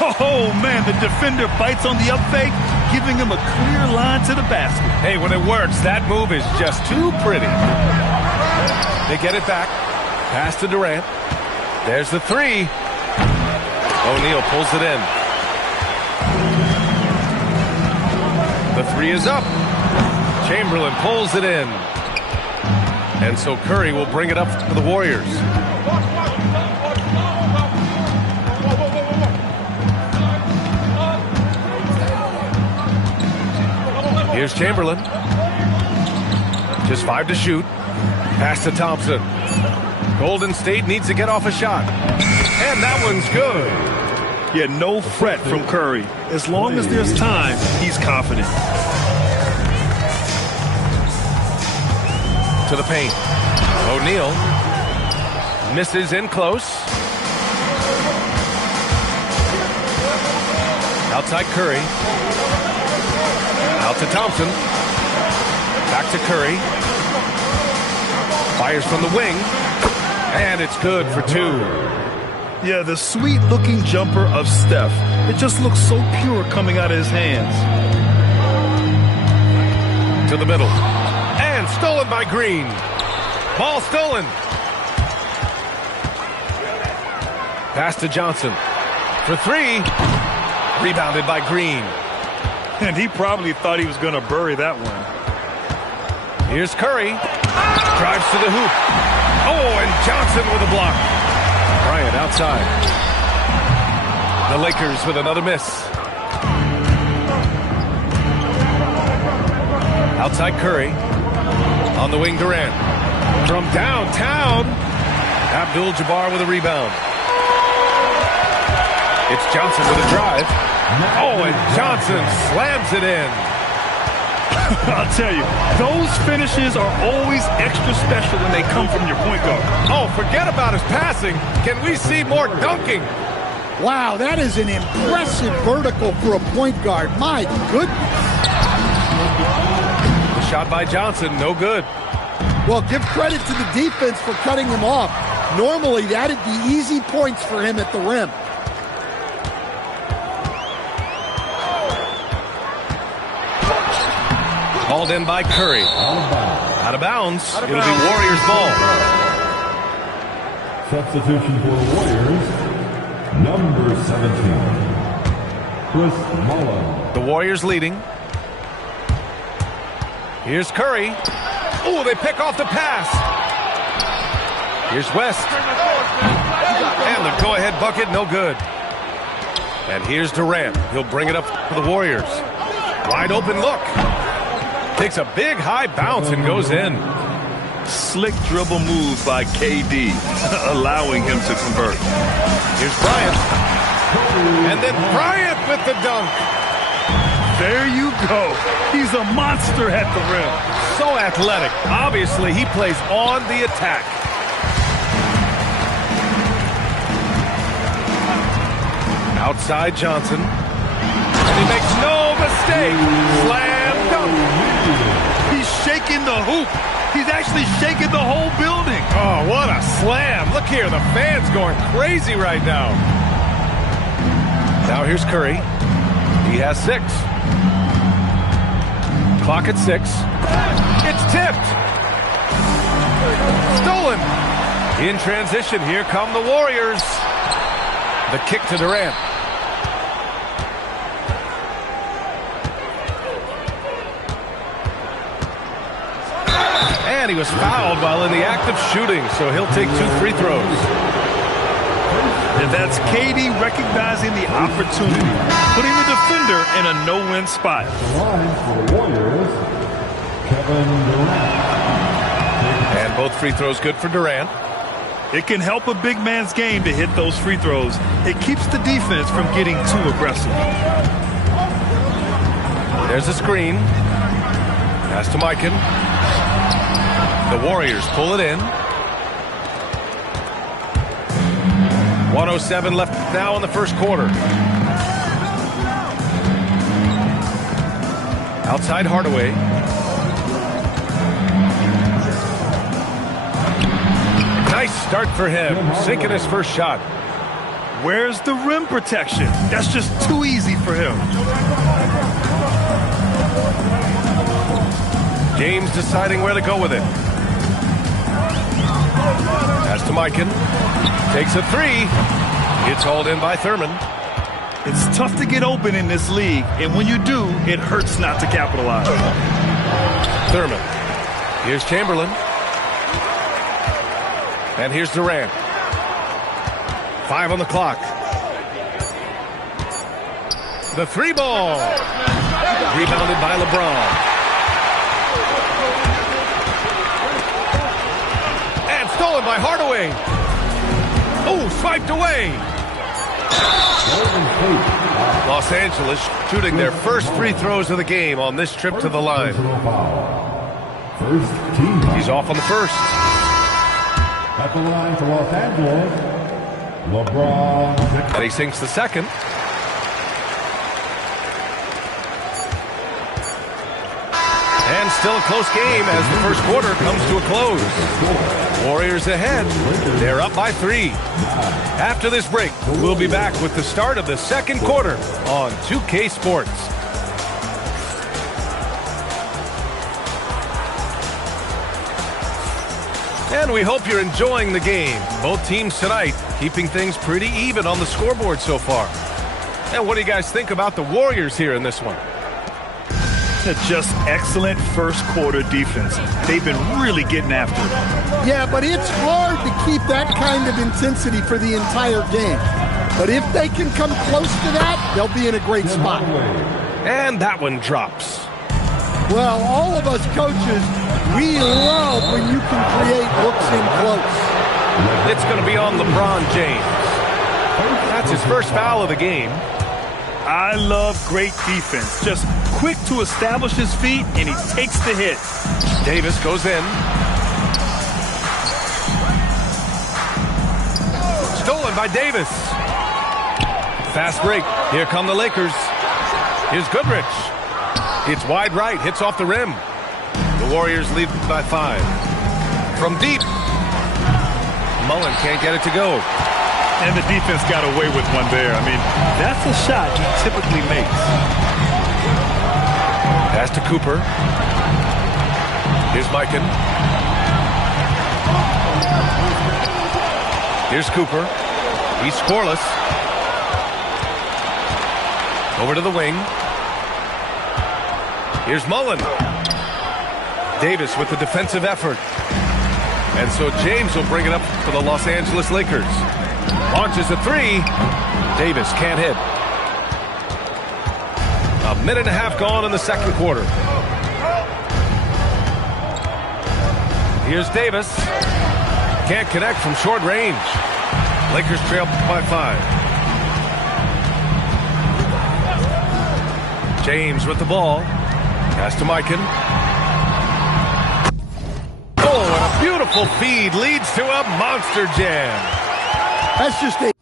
Oh, man, the defender bites on the up fake, giving him a clear line to the basket. Hey, when it works, that move is just too pretty. They get it back. Pass to Durant. There's the three. O'Neal pulls it in. The three is up. Chamberlain pulls it in. And so Curry will bring it up for the Warriors. Here's Chamberlain. Just 5 to shoot. Pass to Thompson. Golden State needs to get off a shot. And that one's good. Yeah, no fret from Curry. As long as there's time, he's confident. To the paint. O'Neal misses in close. Outside Curry. Out to Thompson. Back to Curry. Fires from the wing. And it's good for 2. Yeah, the sweet-looking jumper of Steph. It just looks so pure coming out of his hands. To the middle. And stolen by Green. Ball stolen. Pass to Johnson. For 3. Rebounded by Green. And he probably thought he was going to bury that one. Here's Curry. Drives to the hoop. Oh, and Johnson with a block. Bryant outside. The Lakers with another miss. Outside Curry. On the wing, Durant. From downtown, Abdul-Jabbar with a rebound. It's Johnson with a drive. Oh, and Johnson slams it in. I'll tell you, those finishes are always extra special when they come from your point guard. Oh, forget about his passing. Can we see more dunking? Wow, that is an impressive vertical for a point guard. My goodness. The shot by Johnson, no good. Well, give credit to the defense for cutting him off. Normally, that'd be easy points for him at the rim. Called in by Curry. Out of bounds. It'll be Warriors ball. Substitution for Warriors, number 17, Chris Mullin. The Warriors leading. Here's Curry. Oh, they pick off the pass. Here's West. And the go-ahead bucket, no good. And here's Durant. He'll bring it up for the Warriors. Wide open look. Takes a big high bounce and goes in. Slick dribble move by KD, allowing him to convert. Here's Bryant. And then Bryant with the dunk. There you go. He's a monster at the rim. So athletic. Obviously, he plays on the attack. Outside Johnson. And he makes no mistake. Slam dunk. He's shaking the hoop. He's actually shaking the whole building. Oh, what a slam. Look here, the fans going crazy right now. Now here's Curry. He has 6. Clock at 6. It's tipped. Stolen. In transition, here come the Warriors. The kick to Durant. And he was fouled while in the act of shooting, so he'll take 2 free throws. And that's KD recognizing the opportunity, putting the defender in a no-win spot. For the Warriors, Kevin Durant. And both free throws good for Durant. It can help a big man's game to hit those free throws. It keeps the defense from getting too aggressive. There's a screen. Pass to Mikan. The Warriors pull it in. 1:07 left now in the first quarter. Outside Hardaway. Nice start for him, sinking his first shot. Where's the rim protection? That's just too easy for him. James deciding where to go with it. Pass to Mikan. Takes a three. It's hauled in by Thurman. It's tough to get open in this league, and when you do, it hurts not to capitalize. Thurman. Here's Chamberlain. And here's Durant. 5 on the clock. The three ball. Rebounded by LeBron. And stolen by Hardaway. Oh, swiped away. Los Angeles shooting their first free throws of the game on this trip to the line. He's off on the first. At the line for Los Angeles, LeBron. And he sinks the second. And still a close game as the first quarter comes to a close. Warriors ahead. They're up by 3. After this break, we'll be back with the start of the second quarter on 2K Sports. And we hope you're enjoying the game. Both teams tonight keeping things pretty even on the scoreboard so far. And what do you guys think about the Warriors here in this one? Just excellent first quarter defense. They've been really getting after it. Yeah, but it's hard to keep that kind of intensity for the entire game. But if they can come close to that, they'll be in a great spot. And that one drops. Well, all of us coaches, we love when you can create looks in close. It's going to be on LeBron James. That's his first foul of the game. I love great defense. Just quick to establish his feet, and he takes the hit. Davis goes in. Stolen by Davis. Fast break. Here come the Lakers. Here's Goodrich. It's wide right. Hits off the rim. The Warriors lead by 5. From deep. Mullen can't get it to go. And the defense got away with one there. I mean, that's a shot he typically makes. Pass to Cooper. Here's Mikan. Here's Cooper. He's scoreless. Over to the wing. Here's Mullen. Davis with the defensive effort. And so James will bring it up for the Los Angeles Lakers. Launches a three. Davis can't hit. A minute and a half gone in the second quarter. Here's Davis. Can't connect from short range. Lakers trail by 5. James with the ball. Pass to Mikan. Oh, and a beautiful feed leads to a monster jam. That's just a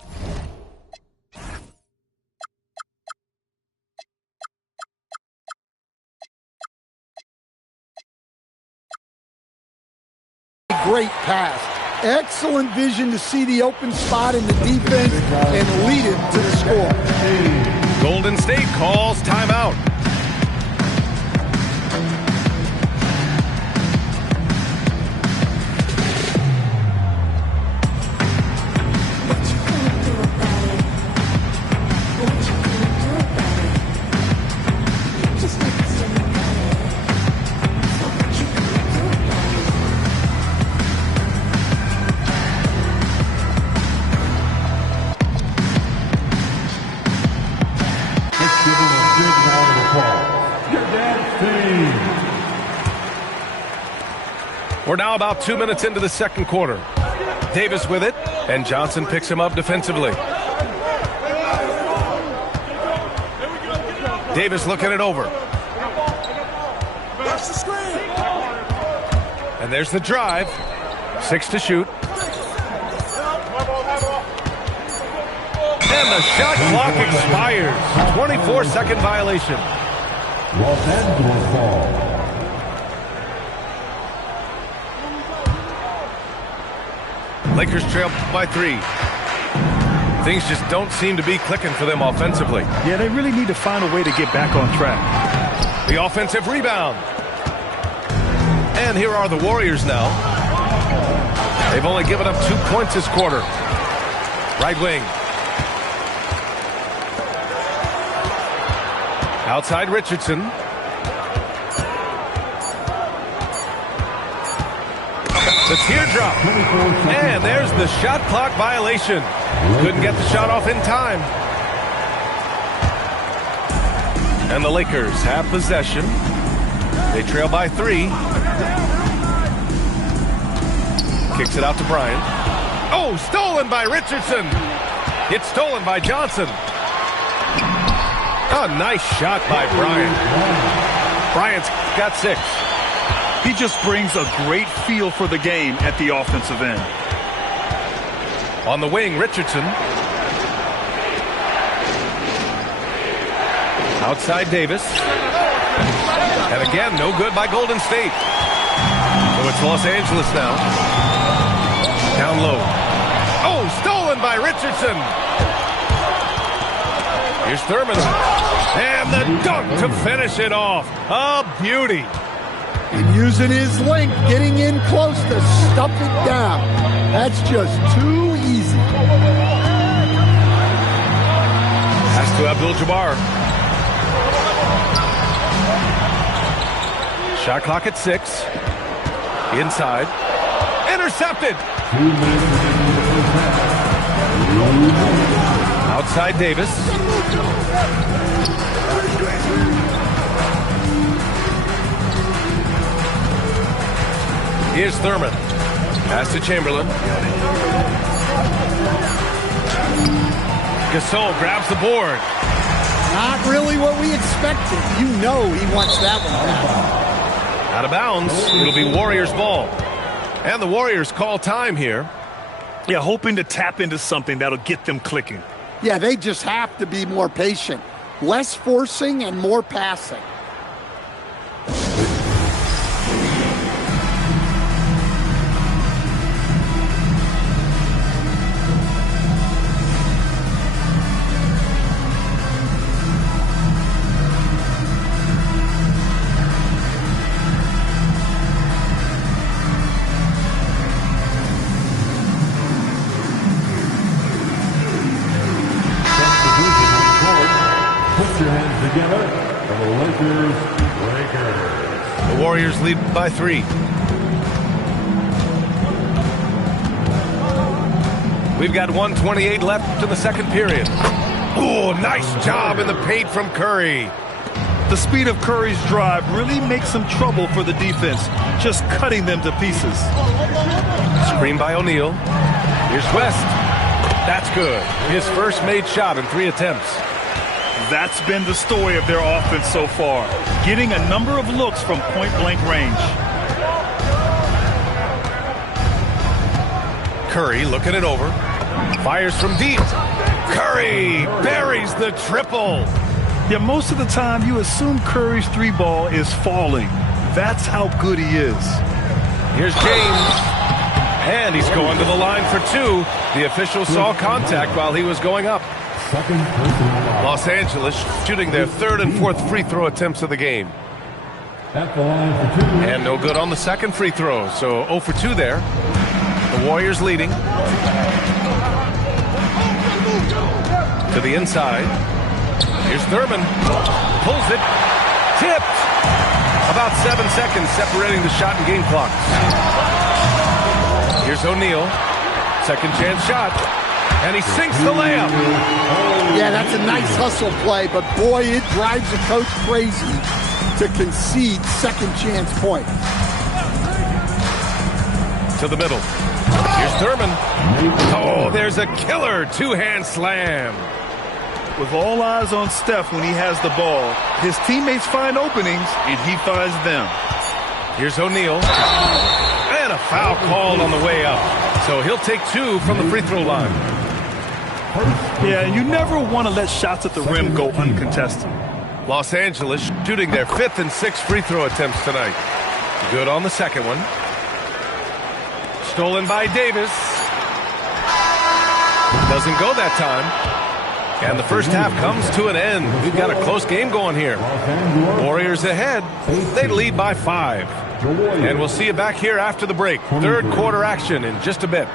great pass. Excellent vision to see the open spot in the defense and lead it to the score. Golden State calls timeout. We're now about 2 minutes into the second quarter. Davis with it, and Johnson picks him up defensively. Davis looking it over. And there's the drive. 6 to shoot. And the shot clock expires. 24-second violation. Los Angeles ball. Lakers trail by 3. Things just don't seem to be clicking for them offensively. Yeah, they really need to find a way to get back on track. The offensive rebound. And here are the Warriors now. They've only given up 2 points this quarter. Right wing. Outside Richardson. The teardrop. And there's the shot clock violation. Couldn't get the shot off in time. And the Lakers have possession. They trail by 3. Kicks it out to Bryant. Oh, stolen by Richardson. It's stolen by Johnson. Oh, nice shot by Bryant. Bryant's got 6. He just brings a great feel for the game at the offensive end. On the wing, Richardson. Outside Davis. And again, no good by Golden State. So it's Los Angeles now. Down low. Oh, stolen by Richardson. Here's Thurman. And the dunk to finish it off. A beauty. And using his length, getting in close to stuff it down. That's just too easy. Pass to Abdul-Jabbar. Shot clock at 6. Inside. Intercepted. Outside Davis. Here's Thurman. Pass to Chamberlain. Gasol grabs the board. Not really what we expected. You know he wants that one back. Out of bounds. It'll be Warriors ball. And the Warriors call time here. Yeah, hoping to tap into something that'll get them clicking. Yeah, they just have to be more patient. Less forcing and more passing. The Warriors lead by 3. We've got 1:28 left in the second period. Oh, nice job in the paint from Curry. The speed of Curry's drive really makes some trouble for the defense, just cutting them to pieces. Screen by O'Neal. Here's West. That's good. His first made shot in 3 attempts. That's been the story of their offense so far, getting a number of looks from point-blank range. Curry looking it over. Fires from deep. Curry buries the triple. Yeah, most of the time you assume Curry's 3-ball is falling. That's how good he is. Here's James. And he's going to the line for 2. The official saw contact while he was going up. Los Angeles shooting their 3rd and 4th free throw attempts of the game. And no good on the second free throw, so 0 for 2 there. The Warriors leading. To the inside. Here's Thurman. Pulls it. Tipped. About 7 seconds separating the shot and game clocks. Here's O'Neal. Second chance shot. And he sinks the layup. Yeah, that's a nice hustle play, but boy, it drives the coach crazy to concede second chance point. To the middle. Here's Thurman. Oh, there's a killer 2-hand slam. With all eyes on Steph when he has the ball, his teammates find openings, and he finds them. Here's O'Neal. foul called on the way up. So he'll take 2 from the free throw line. Yeah, and you never want to let shots at the rim go uncontested. Los Angeles shooting their 5th and 6th free throw attempts tonight. Good on the second one. Stolen by Davis. Doesn't go that time. And the first half comes to an end. We've got a close game going here. Warriors ahead. They lead by 5. And we'll see you back here after the break. Third quarter action in just a bit.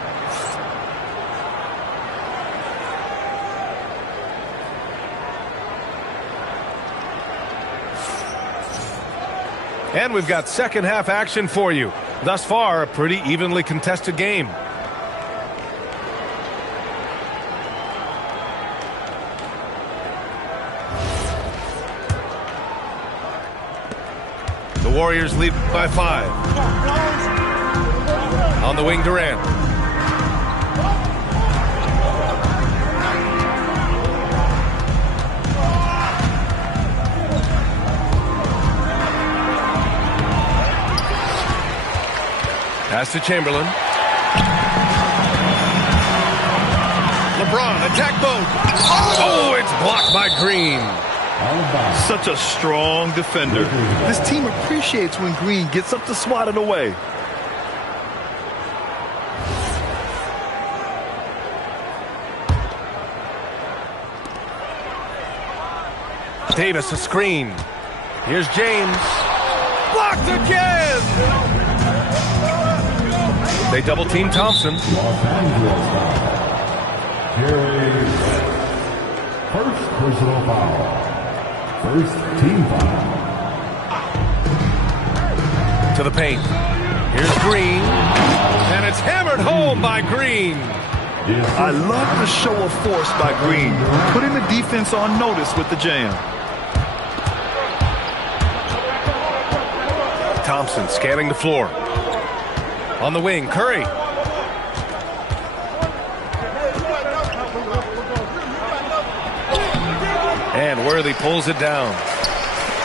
And we've got second half action for you. Thus far, a pretty evenly contested game. The Warriors lead by 5. On the wing, Durant. Pass to Chamberlain. LeBron, attack mode. Oh, it's blocked by Green. Such a strong defender. This team appreciates when Green gets up to swat it away. Davis, a screen. Here's James. Blocked again! They double team Thompson. First personal foul. First team foul. To the paint. Here's Green. And it's hammered home by Green. I love the show of force by Green, putting the defense on notice with the jam. Thompson scanning the floor. On the wing, Curry. And Worthy pulls it down.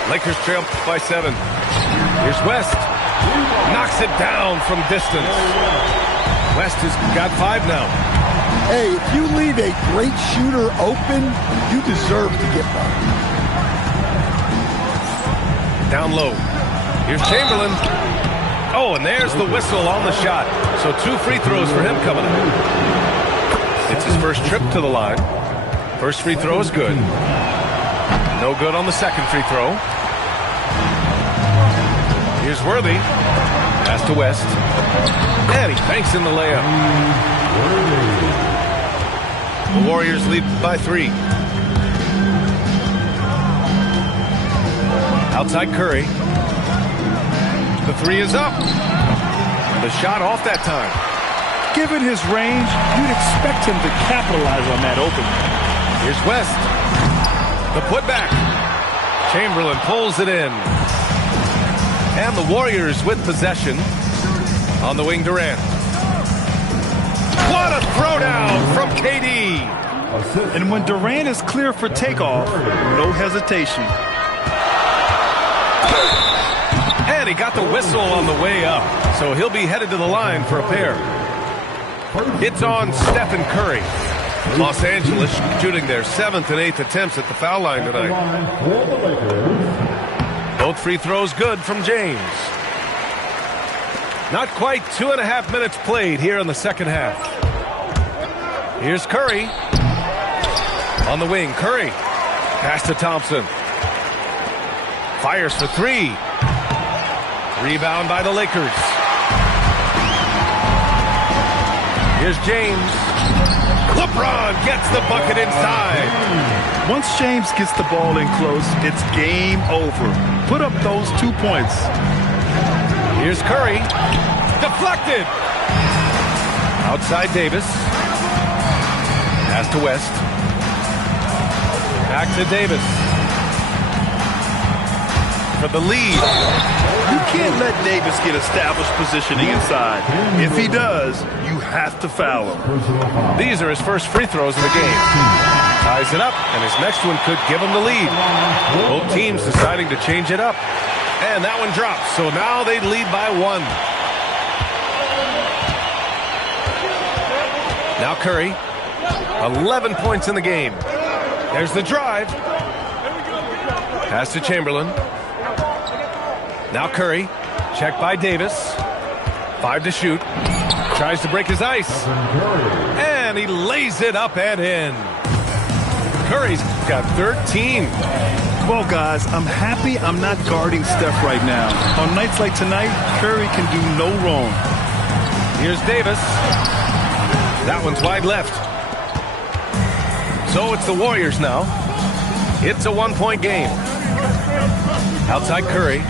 Lakers trail by 7. Here's West. Knocks it down from distance. West has got 5 now. Hey, if you leave a great shooter open, you deserve to get one. Down low. Here's Chamberlain. Oh, and there's the whistle on the shot. So 2 free throws for him coming up. It's his first trip to the line. First free throw is good. No good on the second free throw. Here's Worthy. Pass to West. And he banks in the layup. The Warriors lead by 3. Outside Curry. The 3 is up. The shot off that time. Given his range, you'd expect him to capitalize on that opening. Here's West. The putback. Chamberlain pulls it in. And the Warriors with possession. On the wing, Durant. What a throwdown from KD. And when Durant is clear for takeoff, no hesitation. And he got the whistle on the way up. So he'll be headed to the line for a pair. It's on Stephen Curry. Los Angeles shooting their 7th and 8th attempts at the foul line tonight. Both free throws good from James. Not quite 2.5 minutes played here in the second half. Here's Curry. On the wing, Curry. Pass to Thompson. Fires for 3. Rebound by the Lakers. Here's James. LeBron gets the bucket inside. Once James gets the ball in close, it's game over. Put up those 2 points. Here's Curry. Deflected. Outside Davis. Pass to West. Back to Davis. For the lead. You can't let Davis get established positioning inside. If he does, you have to foul him. These are his first free throws of the game. Ties it up, and his next one could give him the lead. Both teams deciding to change it up. And that one drops, so now they lead by 1. Now Curry. 11 points in the game. There's the drive. Pass to Chamberlain. Now Curry. Checked by Davis. 5 to shoot. Tries to break his ice. And he lays it up and in. Curry's got 13. Well, guys, I'm happy I'm not guarding Steph right now. On nights like tonight, Curry can do no wrong. Here's Davis. That one's wide left. So it's the Warriors now. It's a 1-point game. Outside Curry. 2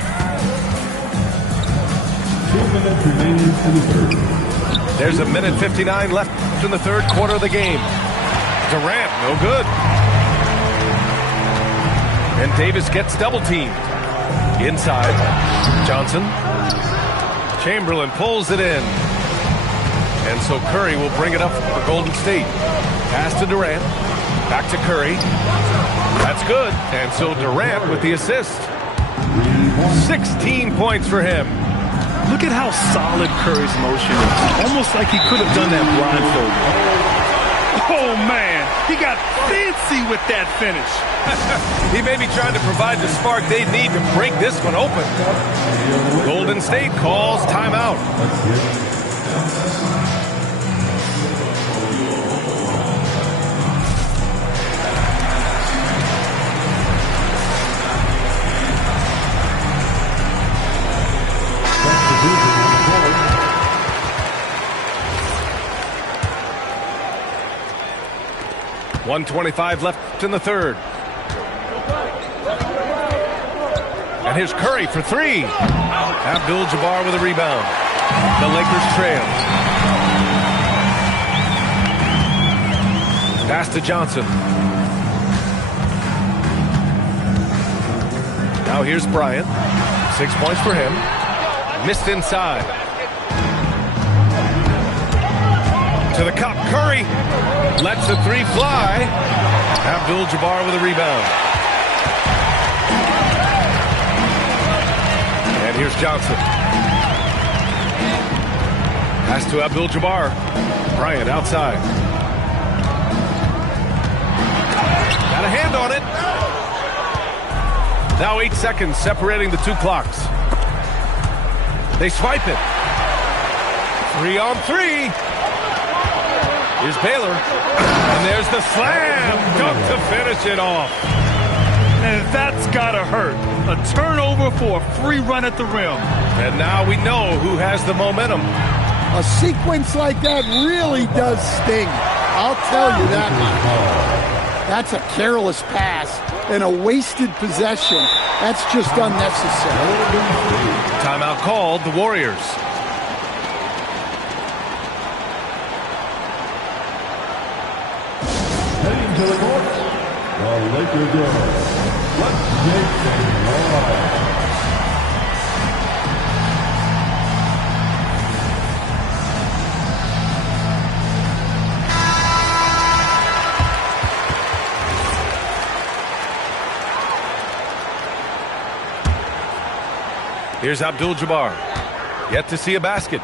minutes remaining in the third. There's 1:59 left in the third quarter of the game. Durant, no good. And Davis gets double-teamed. Inside, Johnson. Chamberlain pulls it in. And so Curry will bring it up for Golden State. Pass to Durant. Back to Curry. That's good. And so Durant with the assist. 16 points for him. Look at how solid Curry's motion is. Almost like he could have done that blindfolded. Oh, man. He got fancy with that finish. He may be trying to provide the spark they need to break this one open. Golden State calls timeout. .125 left in the third. And here's Curry for 3. Abdul-Jabbar with a rebound. The Lakers trail. Pass to Johnson. Now here's Bryant. 6 points for him. Missed inside. To the cup, Curry lets the 3 fly. Abdul-Jabbar with a rebound. And here's Johnson. Pass to Abdul-Jabbar. Bryant outside. Got a hand on it. Now 8 seconds separating the 2 clocks. They swipe it. 3 on 3. Here's Baylor. And there's the slam dunk to finish it off. And that's gotta hurt. A turnover for a free run at the rim. And now we know who has the momentum. A sequence like that really does sting. I'll tell you that much. That's a careless pass and a wasted possession. That's just unnecessary. Timeout called, the Warriors. Heading to the court, the Lakers girls. Let's make things all right. Here's Abdul-Jabbar. Yet to see a basket.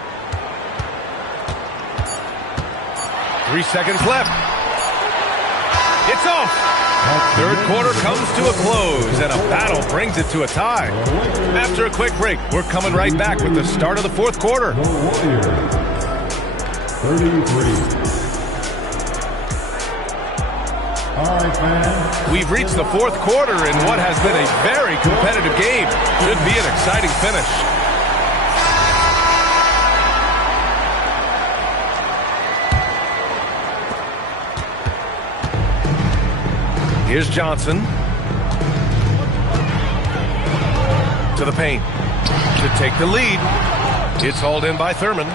3 seconds left. It's off. Third quarter comes to a close, and a battle brings it to a tie. After a quick break, we're coming right back with the start of the fourth quarter. The Warriors, 33. All right, fans. We've reached the fourth quarter in what has been a very competitive game. Should be an exciting finish. Here's Johnson. To the paint. To take the lead. It's hauled in by Thurman.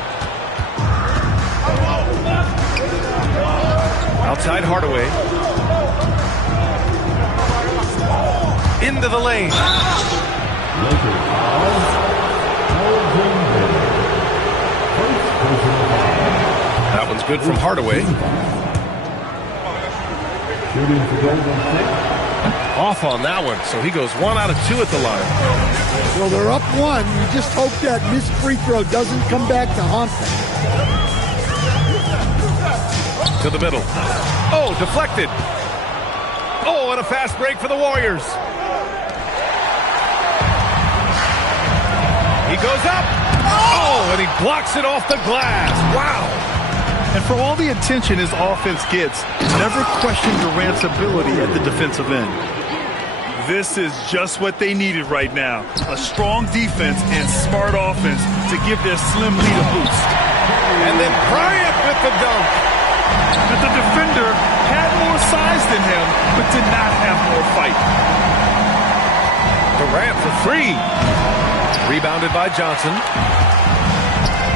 Outside Hardaway. Into the lane. That one's good from Hardaway. Off on that one, so he goes 1 out of 2 at the line. Well, they're up 1. You just hope that missed free throw doesn't come back to haunt them. To the middle. Oh, deflected. Oh, and a fast break for the Warriors. He goes up. Oh, and he blocks it off the glass. Wow. And for all the attention his offense gets, never question Durant's ability at the defensive end. This is just what they needed right now. A strong defense and smart offense to give their slim lead a boost. And then Bryant with the dunk. But the defender had more size than him, but did not have more fight. Durant for three. Rebounded by Johnson.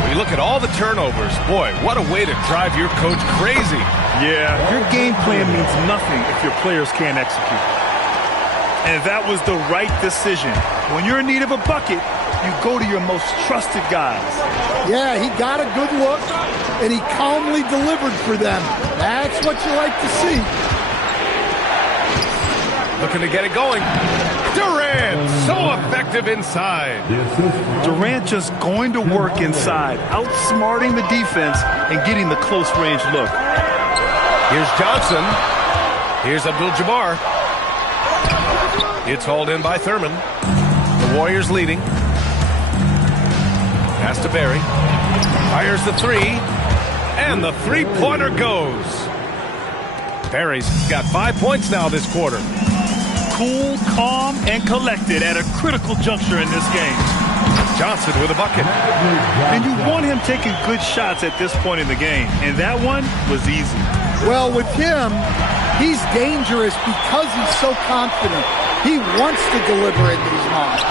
When you look at all the turnovers, boy, what a way to drive your coach crazy. Yeah, your game plan means nothing if your players can't execute. And that was the right decision. When you're in need of a bucket, you go to your most trusted guys. Yeah, he got a good look, and he calmly delivered for them. That's what you like to see. Looking to get it going. Durant, so effective inside. Durant just going to work inside, outsmarting the defense and getting the close-range look. Here's Johnson. Here's Abdul-Jabbar. It's hauled in by Thurman. The Warriors leading. Pass to Barry. Fires the three. And the three-pointer goes. Barry's got 5 points now this quarter. Cool, calm, and collected at a critical juncture in this game. Johnson with a bucket. And you want him taking good shots at this point in the game. And that one was easy. Well, with him, he's dangerous because he's so confident. He wants to deliver in these moments.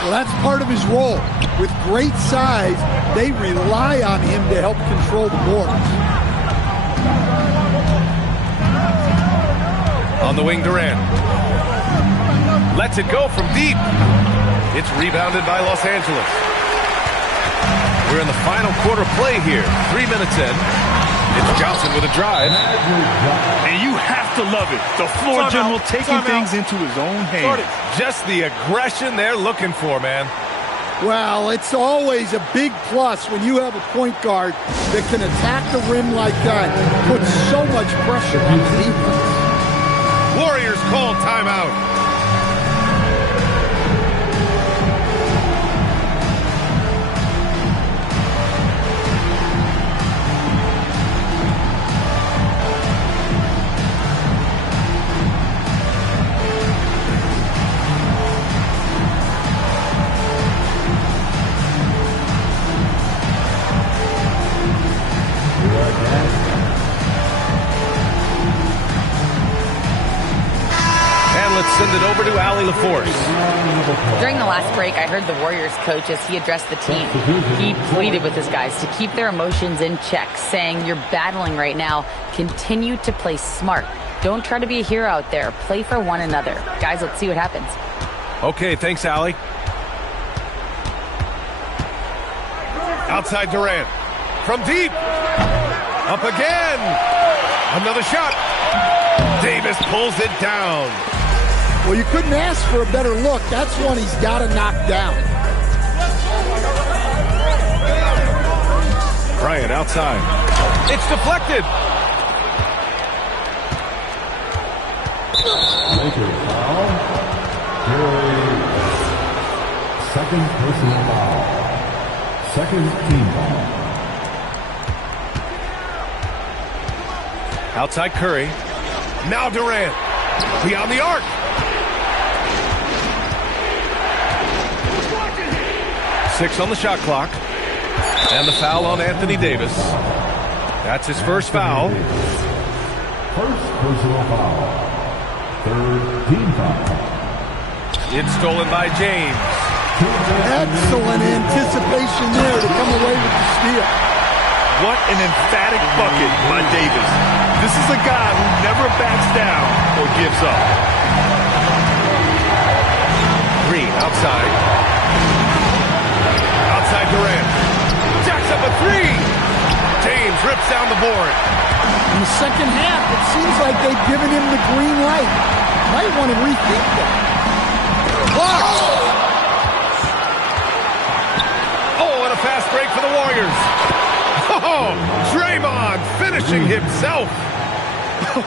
Well, that's part of his role. With great size, they rely on him to help control the boards. On the wing, Durant. Lets it go from deep. It's rebounded by Los Angeles. We're in the final quarter play here. 3 minutes in. It's Johnson with a drive. And you have to love it. The floor general taking things into his own hands. Just the aggression they're looking for, man. Well, it's always a big plus when you have a point guard that can attack the rim like that. Put so much pressure on the defense. Warriors call timeout. Send it over to Allie LaForce. During the last break, I heard the Warriors coach as he addressed the team. He pleaded with his guys to keep their emotions in check, saying, "You're battling right now. Continue to play smart. Don't try to be a hero out there. Play for one another." Guys, let's see what happens. Okay, thanks, Allie. Outside Durant. From deep. Up again. Another shot. Davis pulls it down. Well, you couldn't ask for a better look. That's one he's got to knock down. Bryant outside. It's deflected. Second personal foul. Second team foul. Outside Curry. Now Durant. Beyond the arc. 6 on the shot clock. And the foul on Anthony Davis. That's his first foul. First personal foul. Third team foul. It's stolen by James. Excellent anticipation there to come away with the steal. What an emphatic bucket by Davis. This is a guy who never backs down or gives up. Green outside. Outside Durant. Jacks up a three. James rips down the board. In the second half, it seems like they've given him the green light. Might want to rethink that. Oh, and a fast break for the Warriors. Oh, Draymond finished. finishing himself.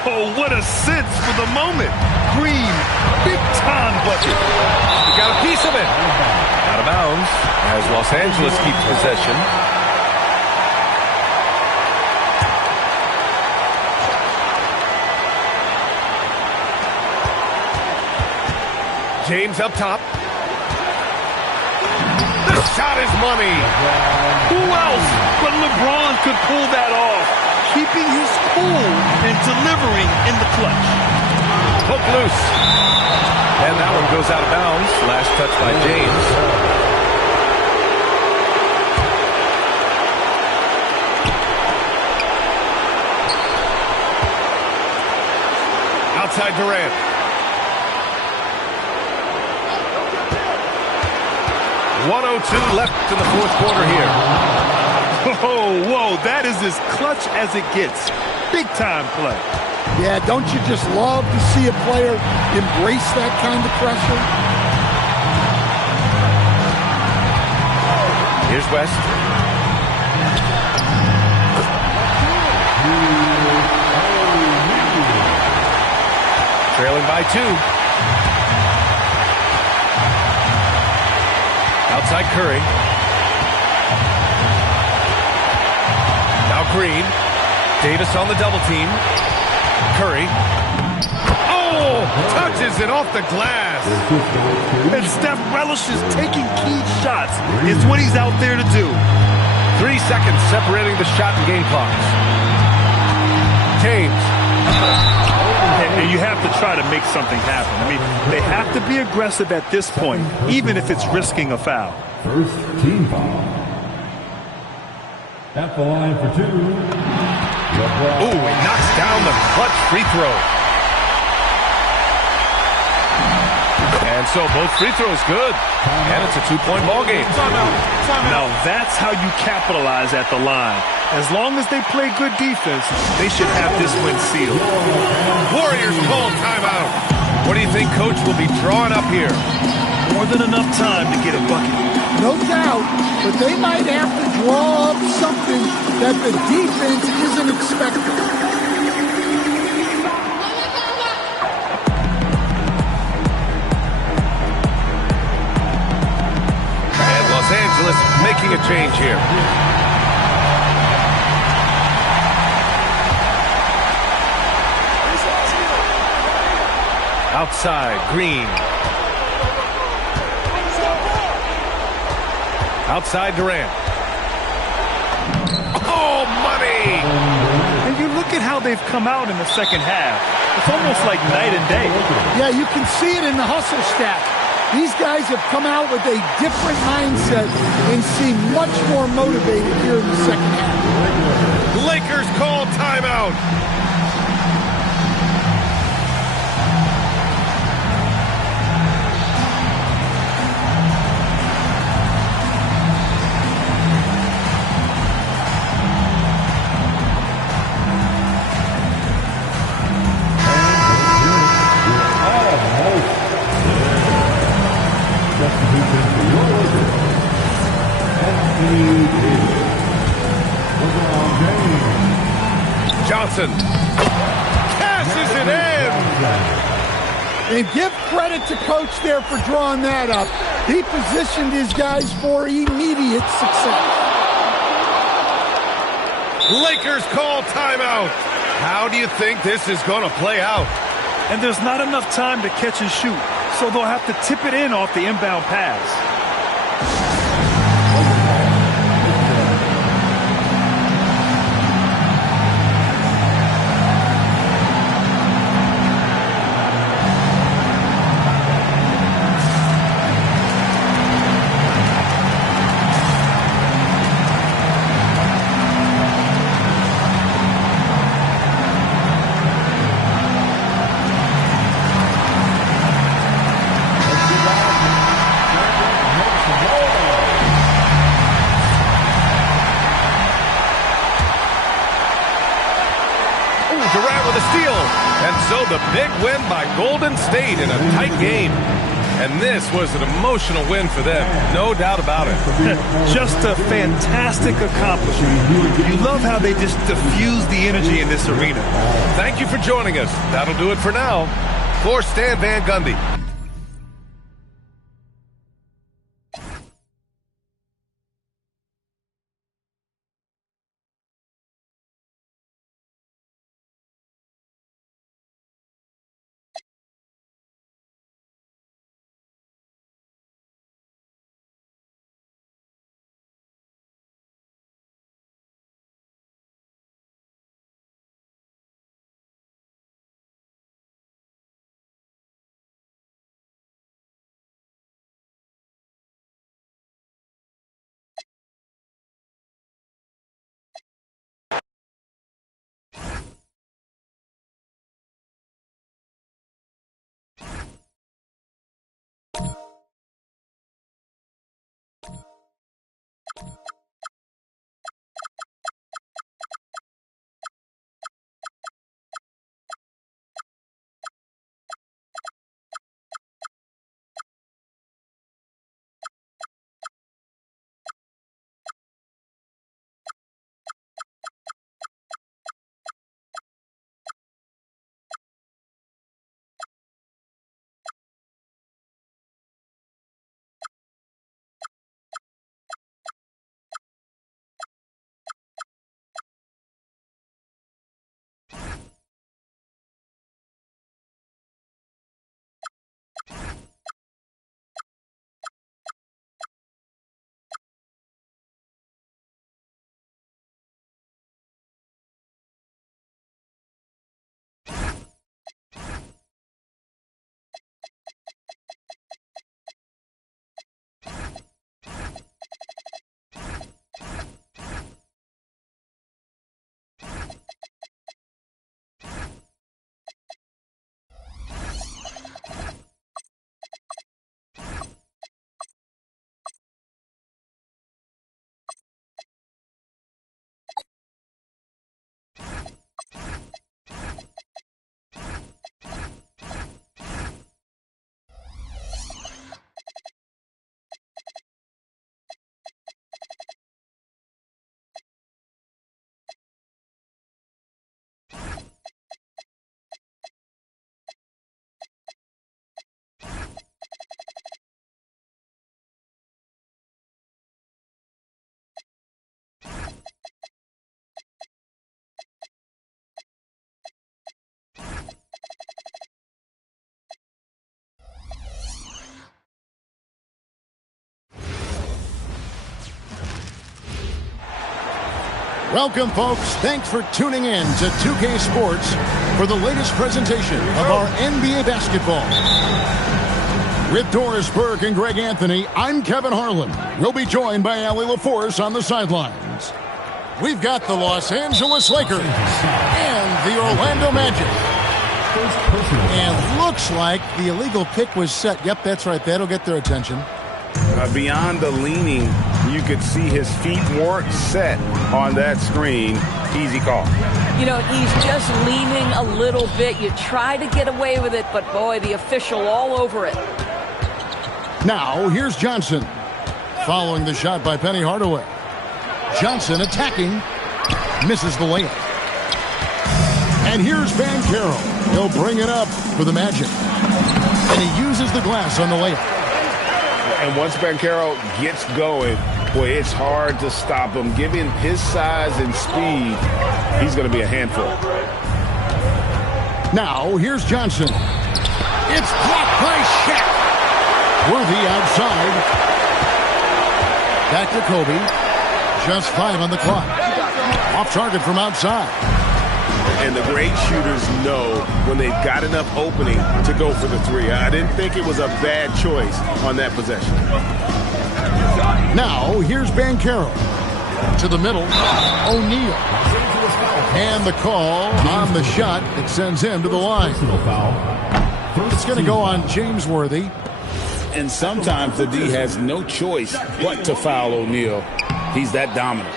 Oh, what a sense for the moment. Green, big-time bucket. He got a piece of it. Out of bounds as Los Angeles keeps possession. James up top. The shot is money. Who else but LeBron could pull that off, keeping his cool and delivering in the clutch. Hook loose. And that one goes out of bounds. Last touch by James. Outside Durant. .102 left in the fourth quarter here. Whoa, that is as clutch as it gets. Big-time play. Yeah, don't you just love to see a player embrace that kind of pressure? Here's West. Trailing by 2. Outside Curry. Now Green. Davis on the double team. Curry. Oh! Touches it off the glass. And Steph relishes taking key shots. It's what he's out there to do. 3 seconds separating the shot and game clocks. James. And you have to try to make something happen. I mean, they have to be aggressive at this point, even if it's risking a foul. First team foul. At the line for 2. Ooh, he knocks down the clutch free throw. And so both free throws good. And it's a 2-point ball game. Now that's how you capitalize at the line. As long as they play good defense, they should have this win sealed. Warriors call timeout. What do you think Coach will be drawing up here? More than enough time to get a bucket. No doubt, but they might have to draw up something that the defense isn't expecting. And Los Angeles making a change here. Outside, Green. Outside Durant. Oh, money! And you look at how they've come out in the second half. It's almost like night and day. Yeah, you can see it in the hustle stat. These guys have come out with a different mindset and seem much more motivated here in the second half. Lakers call timeout. Johnson passes it in. And give credit to Coach there for drawing that up. He positioned his guys for immediate success. Lakers call timeout. How do you think this is going to play out? And there's not enough time to catch and shoot, so they'll have to tip it in off the inbound pass. Durant with a steal. And so the big win by Golden State in a tight game. And this was an emotional win for them, no doubt about it. Just a fantastic accomplishment. You love how they just diffuse the energy in this arena. Thank you for joining us. That'll do it for now. For Stan Van Gundy. Welcome, folks. Thanks for tuning in to 2K Sports for the latest presentation of our NBA basketball. With Doris Burke and Greg Anthony, I'm Kevin Harlan. We'll be joined by Allie LaForce on the sidelines. We've got the Los Angeles Lakers and the Orlando Magic. And looks like the illegal pick was set. Yep, that's right. That'll get their attention. Beyond the leaning, you could see his feet weren't set on that screen. Easy call. You know, he's just leaning a little bit. You try to get away with it, but boy, the official all over it. Now, here's Johnson. Following the shot by Penny Hardaway. Johnson attacking. Misses the layup. And here's Banchero. He'll bring it up for the Magic. And he uses the glass on the layup. And once Banchero gets going, boy, it's hard to stop him. Given his size and speed, he's going to be a handful. Now, here's Johnson. It's blocked by Shaq. Worthy outside. Back to Kobe. Just 5 on the clock. Off target from outside. And the great shooters know when they've got enough opening to go for the three. I didn't think it was a bad choice on that possession. Now, here's Banchero. To the middle, O'Neal. And the call on the shot that sends him to the line. It's going to go on James Worthy. And sometimes the D has no choice but to foul O'Neal. He's that dominant.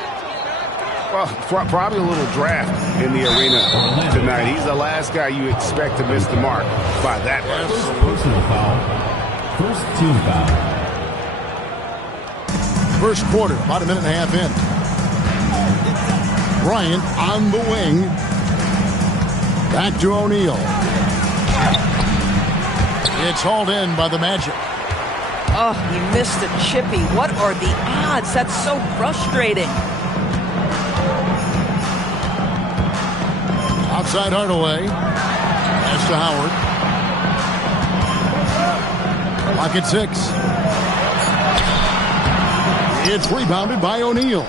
Well, probably a little draft in the arena tonight. He's the last guy you expect to miss the mark by that much. First team foul. First quarter, about a minute and a half in. Bryant on the wing. Back to O'Neal. It's hauled in by the Magic. Oh, he missed a chippy. What are the odds? That's so frustrating. Outside Hardaway. Pass to Howard. Clock at 6. It's rebounded by O'Neal.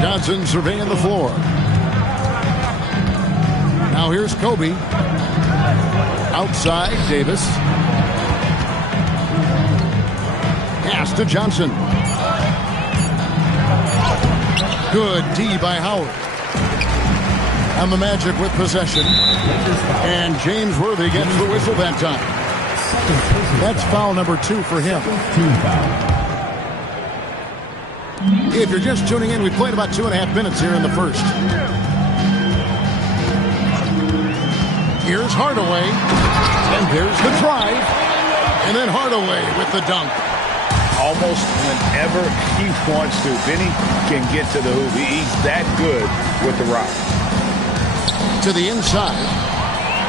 Johnson surveying the floor. Now here's Kobe. Outside, Davis. Pass to Johnson. Good D by Howard. And the Magic with possession. And James Worthy gets the whistle that time. That's foul number 2 for him. If you're just tuning in, we played about 2.5 minutes here in the first. Here's Hardaway. And there's the drive. And then Hardaway with the dunk. Almost whenever he wants to, Benny can get to the hoop. He's that good with the rock. To the inside.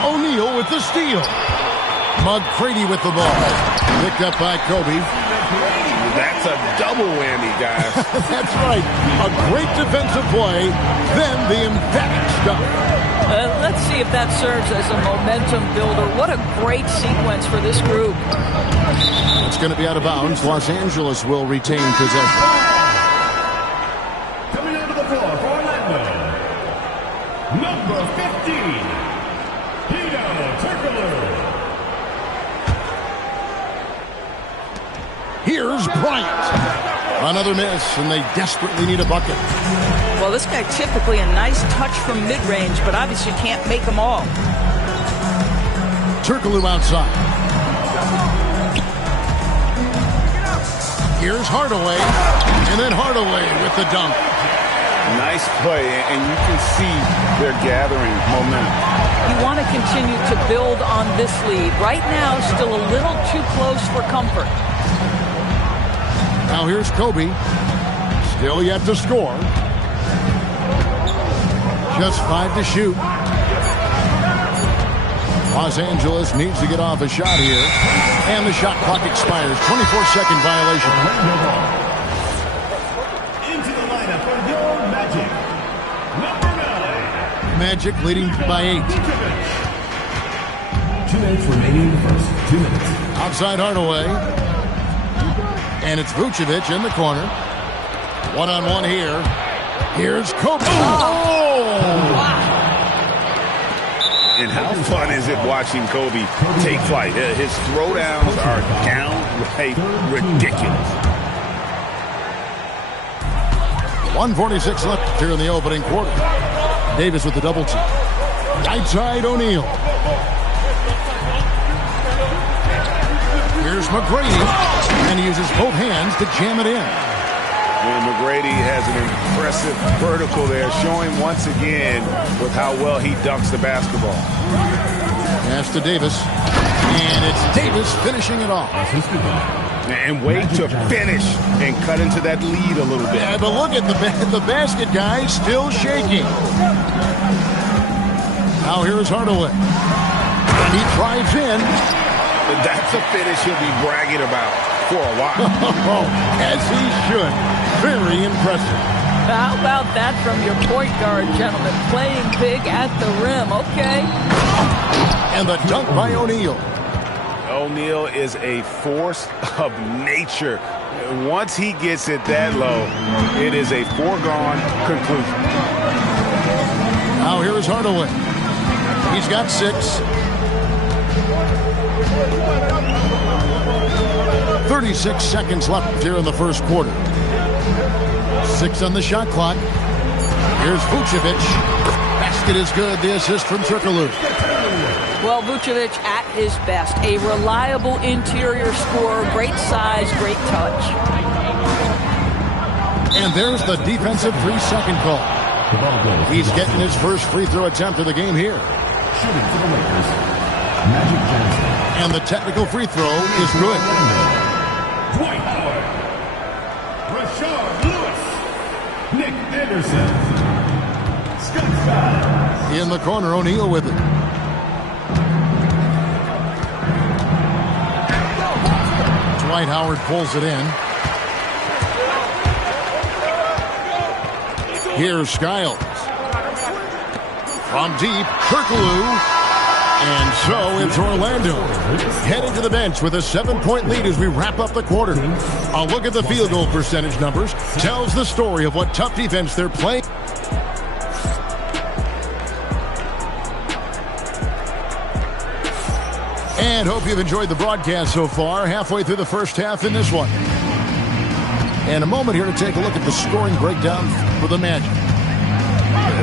O'Neal with the steal. McCready with the ball. Picked up by Kobe. That's a double whammy, guys. That's right. A great defensive play, then the emphatic stuff. Let's see if that serves as a momentum builder. What a great sequence for this group. It's going to be out of bounds. Los Angeles will retain possession. Coming onto the floor for Orlando, number 15, Keyaba72. Here's Bryant. Another miss, and they desperately need a bucket. Well, this guy typically a nice touch from mid-range, but obviously can't make them all. Turkoglu outside. Here's Hardaway, and then Hardaway with the dunk. Nice play, and you can see they're gathering momentum. You want to continue to build on this lead. Right now, still a little too close for comfort. Now here's Kobe. Still yet to score. Just 5 to shoot. Los Angeles needs to get off a shot here. And the shot clock expires. 24-second violation. Into the lineup for your Magic, number 9. Magic leading by 8. 2 minutes remaining in the first. 2 minutes. Outside Hardaway. And it's Vucevic in the corner. One-on-one here. Here's Kobe. Oh! Wow. And how fun is it watching Kobe take flight? His throwdowns are downright ridiculous. 1:46 left here in the opening quarter. Davis with the double team. Right side O'Neal. Here's McGrady. And he uses both hands to jam it in. And McGrady has an impressive vertical there, showing once again with how well he dunks the basketball. Pass to Davis. And it's Davis finishing it off. And wait to finish and cut into that lead a little bit. Yeah, but look at the basket, guys, still shaking. Now here's Hardaway. And he drives in. That's a finish he'll be bragging about for a while. As he should. Very impressive. How about that from your point guard, gentlemen? Playing big at the rim, okay? And the dunk by O'Neal. O'Neal is a force of nature. Once he gets it that low, it is a foregone conclusion. Now here is Hardaway. He's got 6. 36 seconds left here in the first quarter. 6 on the shot clock. Here's Vucevic. Basket is good. The assist from Turkoglu. Well, Vucevic at his best. A reliable interior scorer. Great size, great touch. And there's the defensive 3-second call. He's getting his first free throw attempt of the game here. Shooting for the Lakers, And the technical free throw is good. Dwight Howard. Rashard Lewis. Nick Anderson. Scott Skiles. In the corner, O'Neal with it. Dwight Howard pulls it in. Here's Skiles. From deep, Kirkaloo. And so it's Orlando heading to the bench with a 7-point lead as we wrap up the quarter. A look at the field goal percentage numbers tells the story of what tough defense they're playing. And hope you've enjoyed the broadcast so far. Halfway through the first half in this one. And a moment here to take a look at the scoring breakdown for the Magic.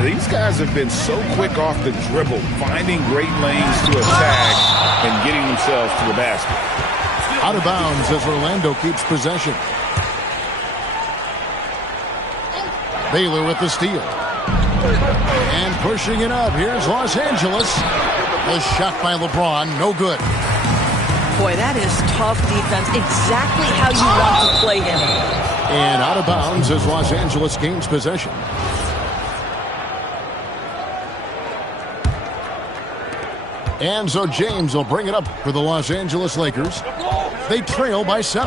These guys have been so quick off the dribble, finding great lanes to attack and getting themselves to the basket. Out of bounds as Orlando keeps possession. Baylor with the steal. And pushing it up. Here's Los Angeles. A shot by LeBron. No good. Boy, that is tough defense. Exactly how you want to play him. And out of bounds as Los Angeles gains possession. And so James will bring it up for the Los Angeles Lakers. They trail by 7.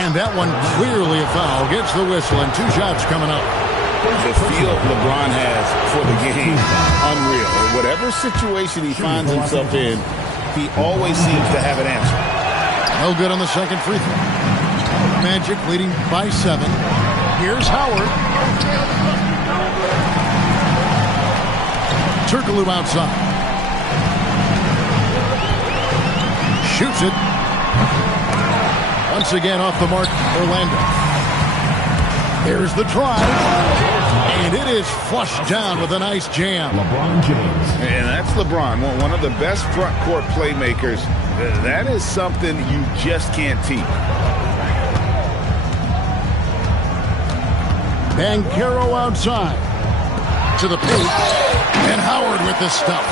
And that one clearly a foul. Gets the whistle and 2 shots coming up. The feel LeBron has for the game, unreal. Whatever situation he finds himself in, he always seems to have an answer. No good on the second free throw. Magic leading by 7. Here's Howard. Turkaloo outside. Shoots it. Once again off the mark, Orlando. Here's the try. And it is flushed down with a nice jam. LeBron James. And that's LeBron, one of the best front court playmakers. That is something you just can't teach. Banchero outside. To the paint. And Howard with the stuff.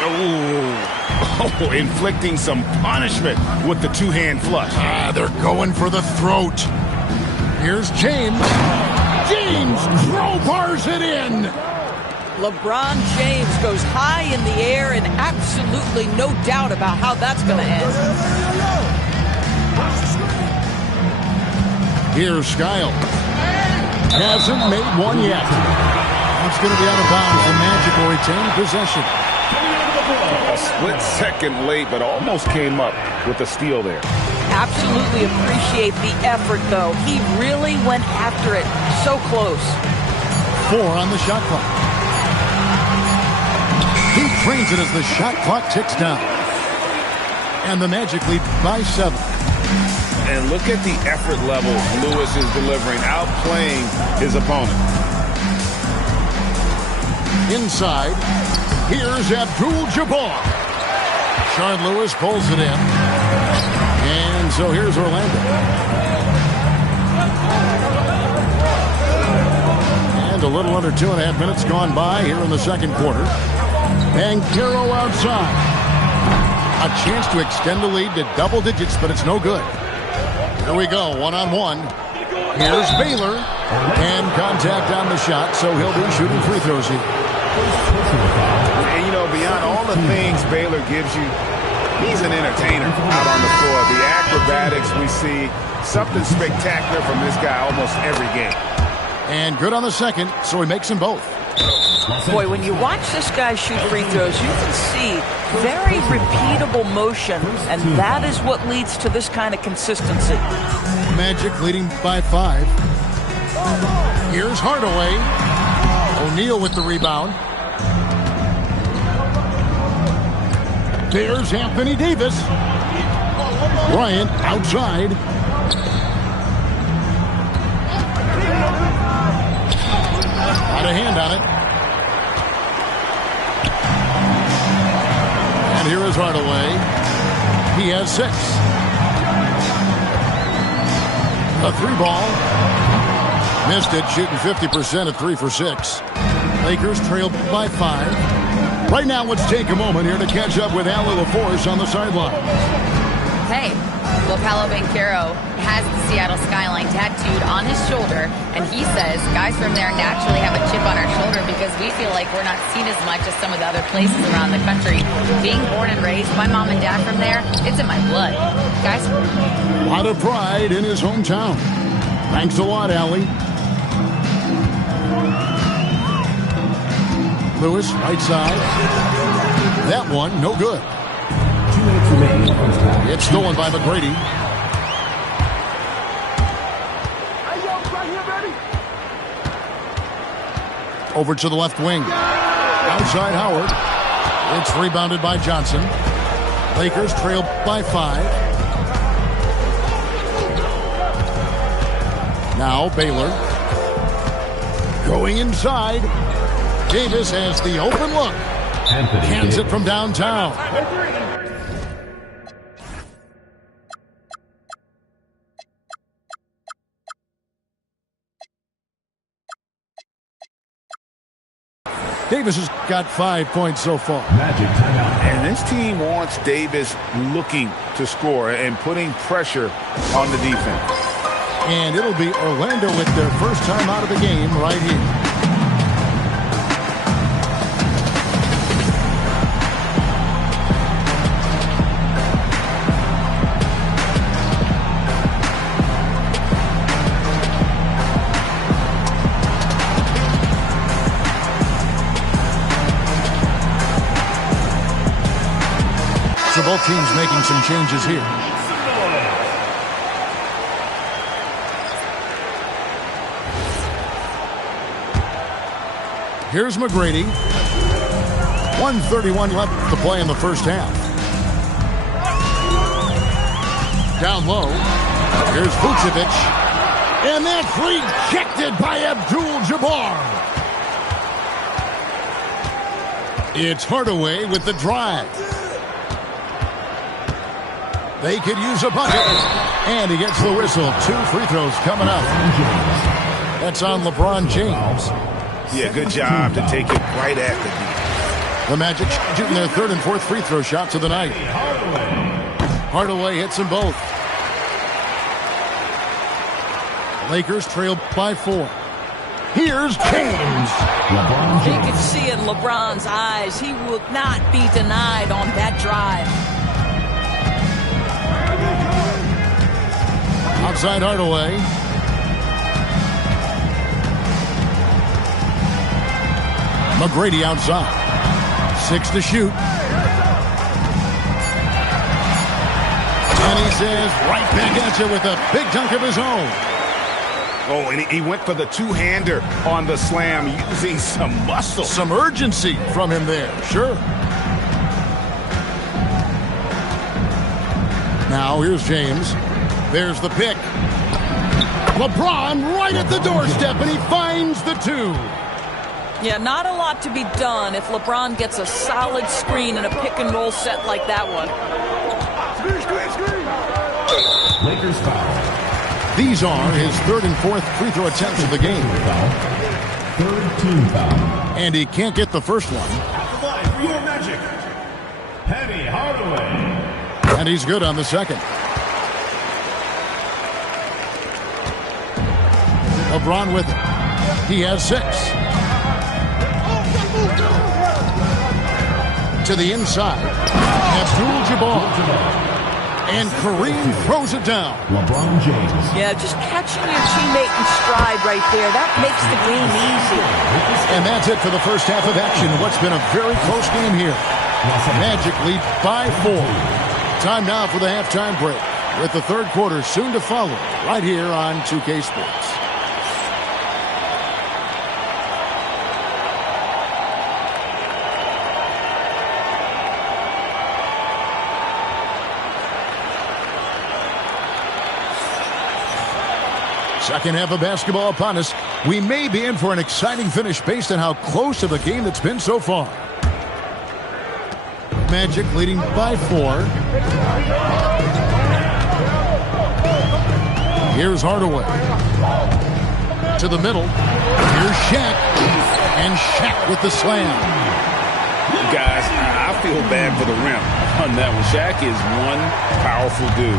Oh, inflicting some punishment with the 2-hand flush. They're going for the throat. Here's James. James crowbars it in. LeBron James goes high in the air and absolutely no doubt about how that's going to end. Here's Skiles. Hasn't made one yet. It's going to be out of bounds. The Magic will retain possession. A split second late, but almost came up with a steal there. Absolutely appreciate the effort, though. He really went after it. So close. 4 on the shot clock. He trains it as the shot clock ticks down. And the Magic lead by 7. And look at the effort level Lewis is delivering, outplaying his opponent. Inside, here's Abdul-Jabbar. Shard Lewis pulls it in. And so here's Orlando. And a little under 2.5 minutes gone by here in the second quarter. Banchero outside. A chance to extend the lead to double digits, but it's no good. Here we go, one-on-one. Here's Baylor. And contact on the shot, so he'll be shooting free throws here. And, you know, beyond all the things Baylor gives you, he's an entertainer out on the floor. The acrobatics we see, something spectacular from this guy almost every game. And good on the second, so he makes them both. Boy, when you watch this guy shoot free throws, you can see very repeatable motion, and that is what leads to this kind of consistency. Magic leading by 5. Here's Hardaway. O'Neal with the rebound. There's Anthony Davis. Bryant outside. Got a hand on it. And here is Hardaway. He has 6. A 3 ball. Missed it, shooting 50% at 3 for 6. Lakers trail by 5. Right now, let's take a moment here to catch up with Allie LaForce on the sideline. Hey, well, Paolo Banchero has the Seattle skyline tattooed on his shoulder, and he says guys from there naturally have a chip on our shoulder because we feel like we're not seen as much as some of the other places around the country. Being born and raised, my mom and dad from there, it's in my blood. Guys? A lot of pride in his hometown. Thanks a lot, Allie. Lewis, right side. That one, no good. It's stolen by McGrady. Over to the left wing. Outside Howard. It's rebounded by Johnson. Lakers trail by 5. Now Baylor. Going inside. Davis has the open look. Hands it from downtown. Davis has got 5 points so far. And this team wants Davis looking to score and putting pressure on the defense. And it'll be Orlando with their first time out of the game right here. So both teams making some changes here. Here's McGrady. 1:31 left to play in the first half. Down low. Here's Vucevic. And that's rejected by Abdul-Jabbar. It's Hardaway with the drive. They could use a bucket. And he gets the whistle. 2 free throws coming up. That's on LeBron James. Yeah, good job to take it right at the beat. The Magic shooting their 3rd and 4th free throw shots of the night. Hardaway hits them both. Lakers trail by 4. Here's James. You can see in LeBron's eyes, he will not be denied on that drive. Outside Hardaway. McGrady outside. 6 to shoot. And he says, right back at you with a big dunk of his own. Oh, and he went for the two-hander on the slam, using some muscle. Some urgency from him there, sure. Now here's James. There's the pick. LeBron right at the doorstep, and he finds the 2. Yeah, not a lot to be done if LeBron gets a solid screen in a pick-and-roll set like that one. Lakers foul. These are his 3rd and 4th free throw attempts of the game. 3rd team foul. And he can't get the first one. At the line for your Magic, Penny Hardaway. And he's good on the second. LeBron with it. He has 6. To the inside. Abdul-Jabbar. And Kareem throws it down. LeBron James. Yeah, just catching your teammate in stride right there. That makes the game easy. And that's it for the first half of action. What's been a very close game here. Magic lead by 4. Time now for the halftime break, with the 3rd quarter soon to follow right here on 2K Sports. Second half of basketball upon us. We may be in for an exciting finish based on how close of a game it's been so far. Magic leading by 4. Here's Hardaway. To the middle. Here's Shaq. And Shaq with the slam. Guys, I feel bad for the rim on that one. Shaq is one powerful dude.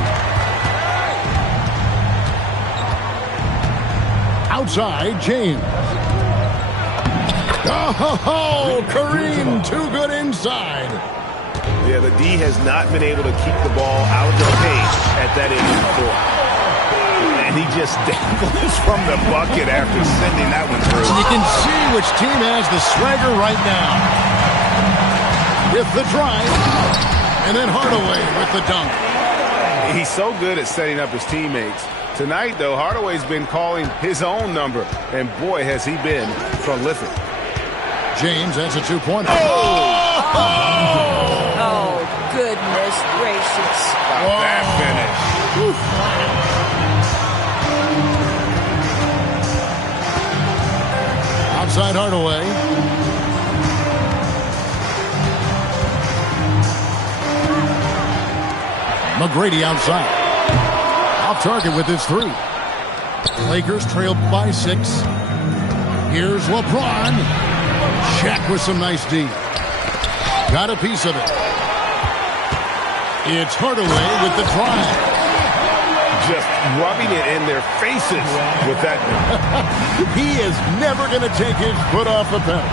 Outside, James. Oh, Kareem, too good inside. Yeah, the D has not been able to keep the ball out of the paint at that end of the court. And he just dangles from the bucket after sending that one through. You can see which team has the swagger right now. With the drive, and then Hardaway with the dunk. He's so good at setting up his teammates. Tonight, though, Hardaway's been calling his own number, and boy, has he been prolific. James has a two-pointer. Oh, goodness gracious. That finish. Outside Hardaway. McGrady outside. Off target with his three. Lakers trail by 6. Here's LeBron. Shaq with some nice D. Got a piece of it. It's Hardaway with the drive. Just rubbing it in their faces with that. He is never going to take his foot off the pedal.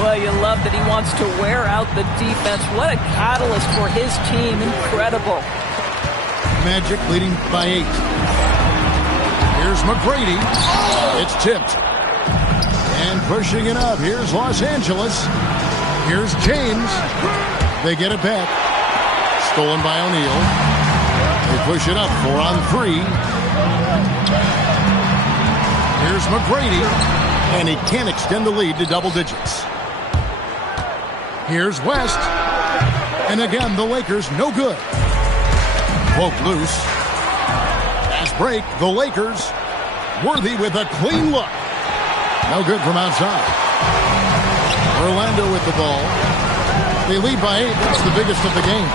Well, you love that he wants to wear out the defense. What a catalyst for his team. Incredible. Magic leading by 8. Here's McGrady. It's tipped. And pushing it up. Here's Los Angeles. Here's James. They get it back. Stolen by O'Neal. They push it up. 4 on 3. Here's McGrady. And he can't extend the lead to double digits. Here's West. And again, the Lakers no good. Poke loose. Fast break. The Lakers. Worthy with a clean look. No good from outside. Orlando with the ball. They lead by 8. That's the biggest of the game.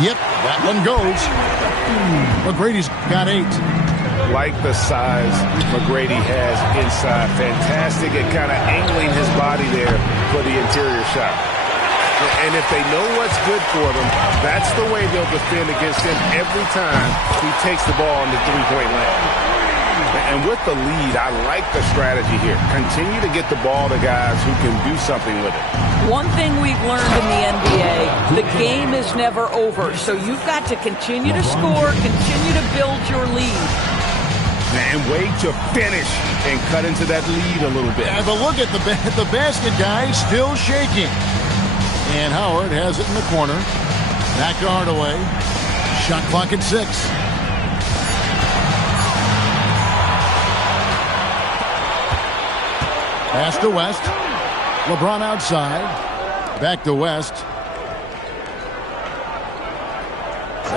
Yep, that one goes. McGrady's got 8. Like the size McGrady has inside. Fantastic at kind of angling his body there for the interior shot. And if they know what's good for them, that's the way they'll defend against him every time he takes the ball in the three-point land. And with the lead, I like the strategy here. Continue to get the ball to guys who can do something with it. One thing we've learned in the NBA, the game is never over. So you've got to continue to score, continue to build your lead. And wait to finish and cut into that lead a little bit. Yeah, but look at the basket guy still shaking. And Howard has it in the corner. Back to Hardaway. Shot clock at 6. Pass to West. LeBron outside. Back to West.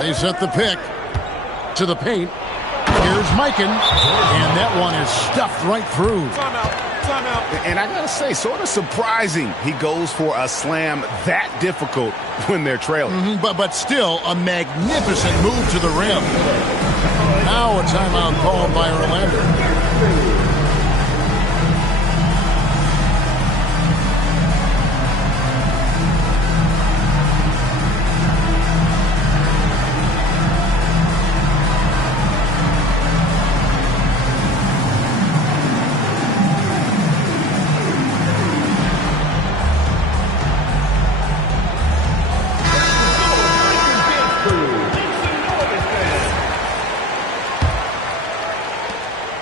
They set the pick to the paint. Here's Mikan. And that one is stuffed right through. Timeout. And I got to say, sort of surprising he goes for a slam that difficult when they're trailing. But still a magnificent move to the rim. Now a timeout called by Orlando.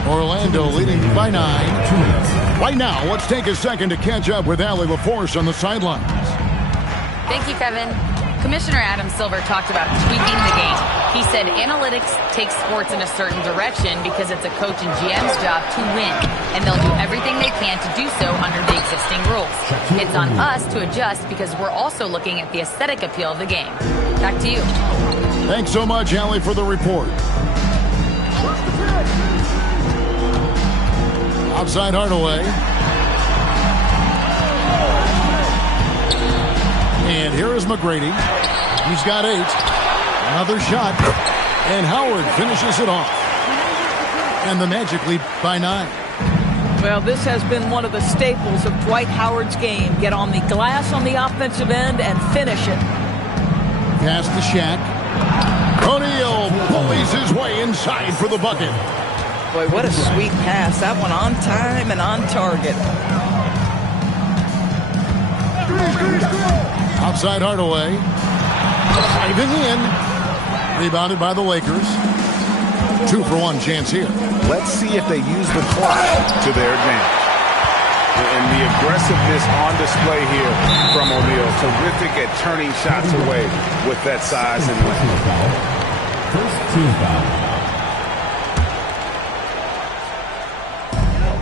Orlando leading by 9. Right now, let's take a second to catch up with Allie LaForce on the sidelines. Thank you, Kevin. Commissioner Adam Silver talked about tweaking the game. He said analytics take sports in a certain direction because it's a coach and GM's job to win, and they'll do everything they can to do so under the existing rules. It's on us to adjust because we're also looking at the aesthetic appeal of the game. Back to you. Thanks so much, Allie, for the report. Outside Hardaway. And here is McGrady. He's got 8. Another shot. And Howard finishes it off. And the Magic lead by 9. Well, this has been one of the staples of Dwight Howard's game. Get on the glass on the offensive end and finish it. Pass to Shaq. O'Neal bullies his way inside for the bucket. Boy, what a sweet pass. That one on time and on target. Outside Hardaway. Driving in. Rebounded by the Lakers. 2-for-1 chance here. Let's see if they use the clock to their advantage. And the aggressiveness on display here from O'Neal. Terrific at turning shots away with that size and length. First team foul.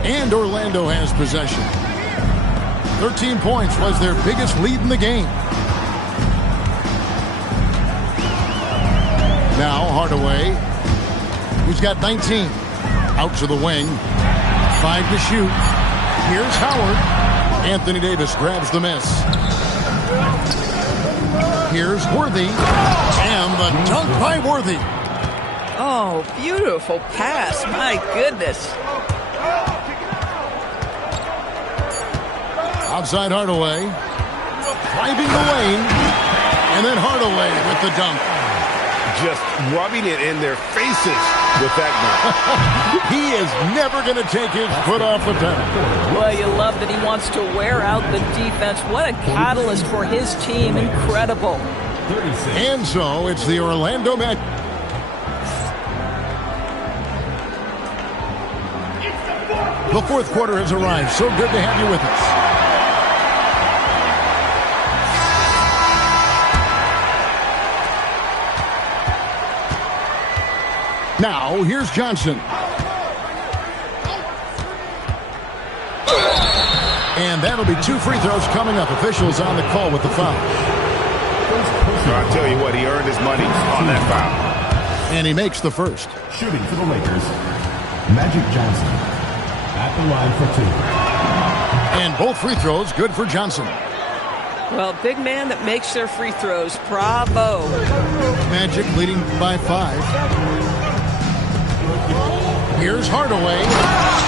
And Orlando has possession. 13 points was their biggest lead in the game. Now Hardaway, who's got 19. Out to the wing. 5 to shoot. Here's Howard. Anthony Davis grabs the miss. Here's Worthy. And the dunk by Worthy. Oh, beautiful pass. My goodness. Outside Hardaway. Driving the lane. And then Hardaway with the dunk. Just rubbing it in their faces with that dunk. He is never going to take his foot off the pedal. Well, you love that he wants to wear out the defense. What a catalyst for his team. Incredible. And so it's the Orlando Magic. The fourth quarter has arrived. So good to have you with us. Now, here's Johnson. And that'll be 2 free throws coming up. Officials on the call with the foul. I'll tell you what, he earned his money on that foul. And he makes the first. Shooting for the Lakers, Magic Johnson. At the line for 2. And both free throws good for Johnson. Well, big man that makes their free throws. Bravo. Magic leading by 5. Here's Hardaway,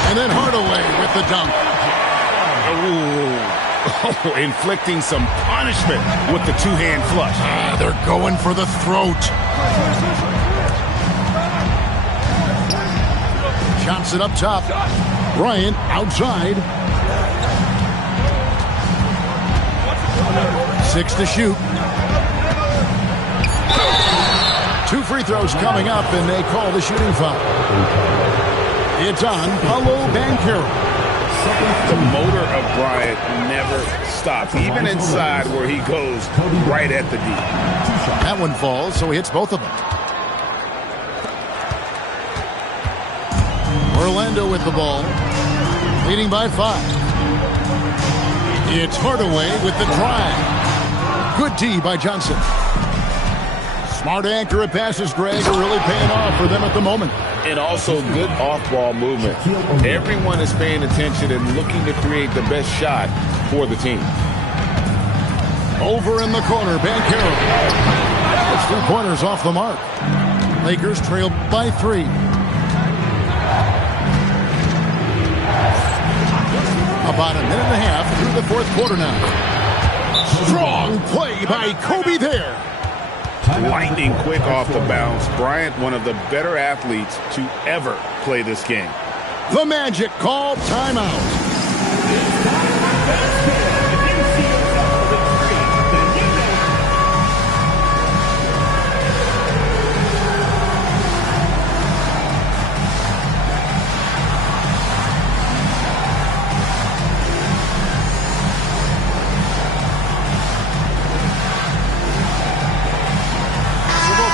and then Hardaway with the dunk. Ooh. Inflicting some punishment with the two-hand flush. They're going for the throat. Johnson up top. Bryant outside. 6 to shoot. 2 free throws coming up, and they call the shooting foul. It's on Paolo Banchero. The motor of Bryant never stops, even inside where he goes right at the D. That one falls, so he hits both of them. Orlando with the ball, leading by 5. It's Hardaway with the drive. Good D by Johnson. Smart accurate passes, Greg, are really paying off for them at the moment. And also good off-ball movement. Everyone is paying attention and looking to create the best shot for the team. Over in the corner, Banchero. It's 2 pointers off the mark. Lakers trail by 3. About a minute and a half through the fourth quarter now. Strong play by Kobe there. Lightning quick off the bounce. Bryant, one of the better athletes to ever play this game. The Magic call timeout.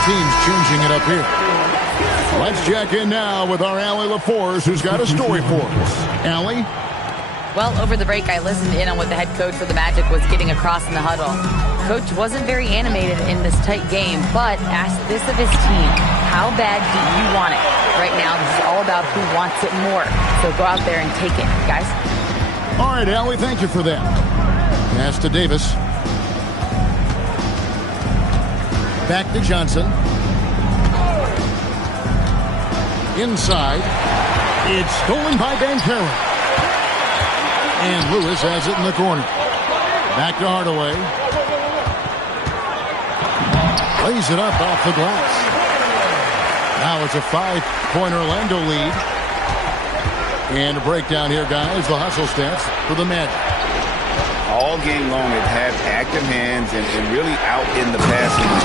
Teams changing it up here. Let's check in now with our Allie LaForce, who's got a story for us. Allie? Well, over the break, I listened in on what the head coach for the Magic was getting across in the huddle. Coach wasn't very animated in this tight game, but asked this of his team. How bad do you want it? Right now, this is all about who wants it more. So go out there and take it, guys. All right, Allie, thank you for that. Pass to Davis. Back to Johnson. Inside. It's stolen by Banchero. And Lewis has it in the corner. Back to Hardaway. Lays it up off the glass. Now it's a 5-point Orlando lead. And a breakdown here, guys. The hustle stats for the Magic. All game long, they've had active hands and really out in the passing lanes.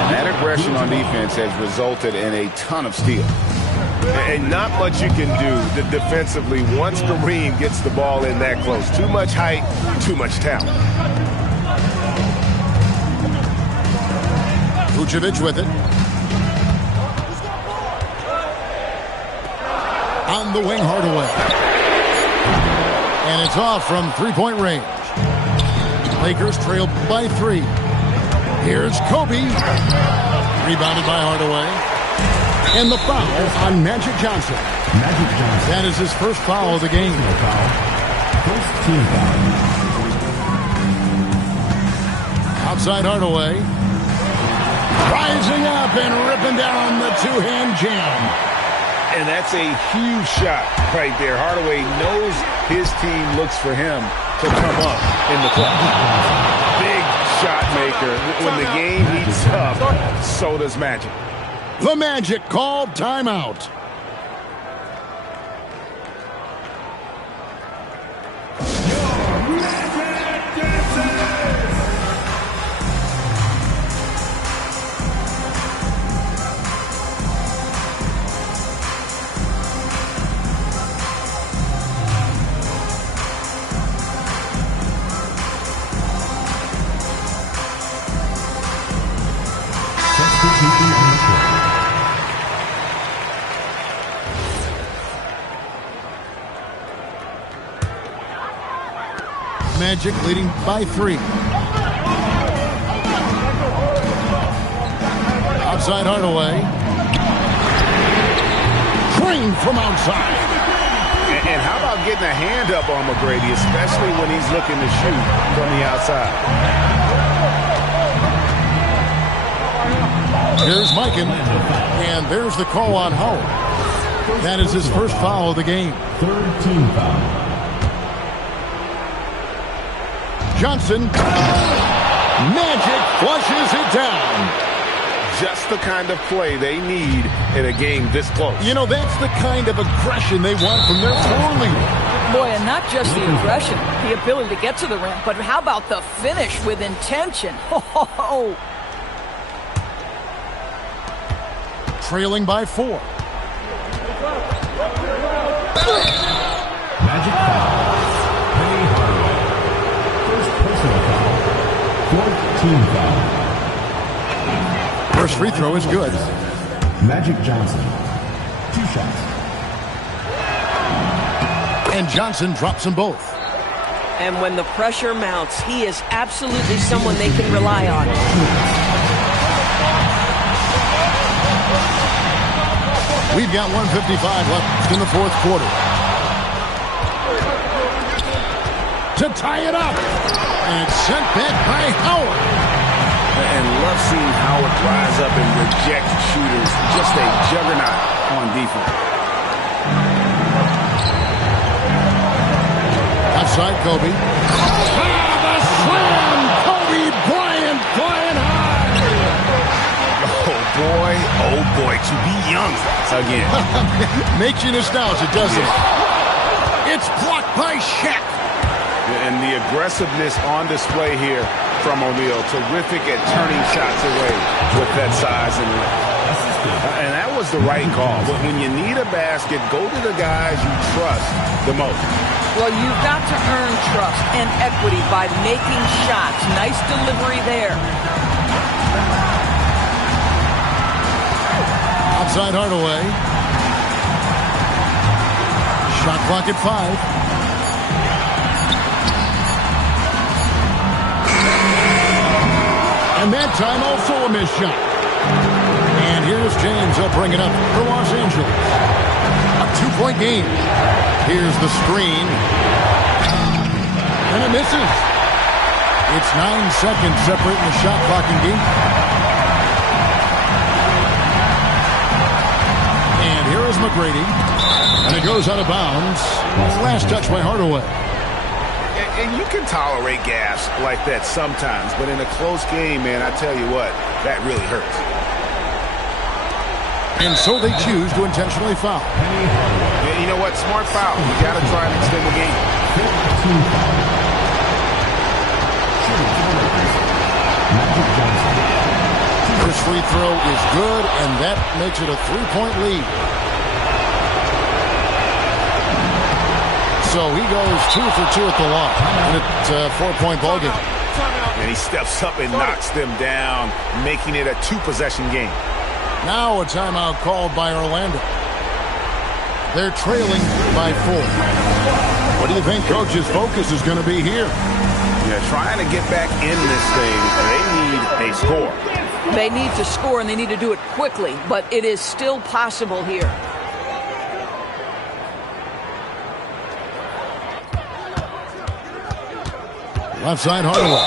And that aggression on defense has resulted in a ton of steals. And not much you can do defensively once Kareem gets the ball in that close. Too much height, too much talent. Vucevic with it. On the wing, Hardaway. And it's off from three-point range. Lakers trail by 3. Here's Kobe. Rebounded by Hardaway. And the foul on Magic Johnson. That is his first foul of the game. First team foul. Outside Hardaway. Rising up and ripping down the two-hand jam. And that's a huge shot right there. Hardaway knows his team looks for him to come up in the clutch. Big shot maker. When the game heats up, so does Magic. The Magic called timeout. Magic leading by 3. Outside Hardaway. Trained from outside. And how about getting a hand up on McGrady, especially when he's looking to shoot from the outside. Here's Mikan. And there's the call on Howard. That is his first foul of the game. Third team foul. Johnson. Magic flushes it down. Just the kind of play they need in a game this close. You know, that's the kind of aggression they want from their floor leader. Boy, and not just the aggression, the ability to get to the rim, but how about the finish with intention? Oh. Trailing by 4. Magic foul. Fourth team foul. First free throw is good. Magic Johnson. 2 shots. And Johnson drops them both. And when the pressure mounts, he is absolutely someone they can rely on. We've got 1:55 left in the fourth quarter. To tie it up. And it's sent back by Howard. And love seeing Howard rise up and reject shooters. Just a juggernaut on defense. Outside Kobe. The slam! Kobe Bryant flying high! Oh boy, to be young again. Makes you nostalgic, doesn't it? It's blocked by Shaq. And the aggressiveness on display here from O'Neal. Terrific at turning shots away with that size and length. And that was the right call. But when you need a basket, go to the guys you trust the most. Well, you've got to earn trust and equity by making shots. Nice delivery there. Outside Hardaway. Shot clock at 5. And that time also a missed shot. And here's James. They'll bring it up for Los Angeles. A 2-point game. Here's the screen. And it misses. It's 9 seconds separating the shot clock and game. And here is McGrady. And a goes out of bounds. Last touch by Hardaway. And you can tolerate gaffes like that sometimes, but in a close game, man, I tell you what, that really hurts. And so they choose to intentionally foul. Yeah, you know what? Smart foul. You got to try and extend the game. First free throw is good, and that makes it a 3-point lead. So he goes 2 for 2 at the line, and it's a 4-point ball game. And he steps up and knocks them down, making it a 2-possession game. Now a timeout called by Orlando. They're trailing by 4. What do you think Coach's focus is going to be here? Yeah, trying to get back in this thing, they need a score. They need to score, and they need to do it quickly, but it is still possible here. Left side, Hardaway.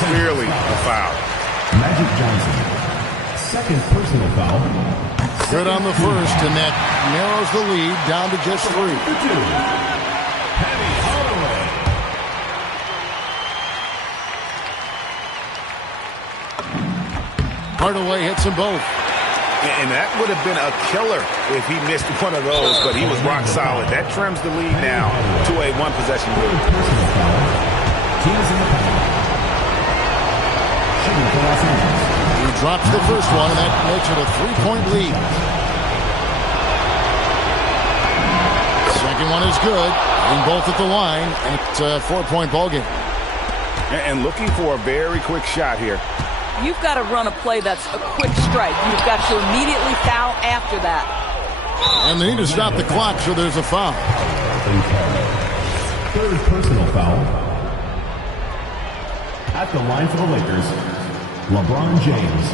Clearly a foul. Magic Johnson. Second personal foul. Good on the first, and that narrows the lead down to just 3. Hardaway hits them both. And that would have been a killer if he missed one of those, but he was rock solid. That trims the lead now to a 1-possession lead. He drops the first one, and that makes it a 3-point lead. Second one is good. In both at the line, and it's a 4-point ball game. And looking for a very quick shot here. You've got to run a play that's a quick strike. You've got to immediately foul after that. And they need to stop the clock, so there's a foul. Third personal foul. At the line for the Lakers, LeBron James.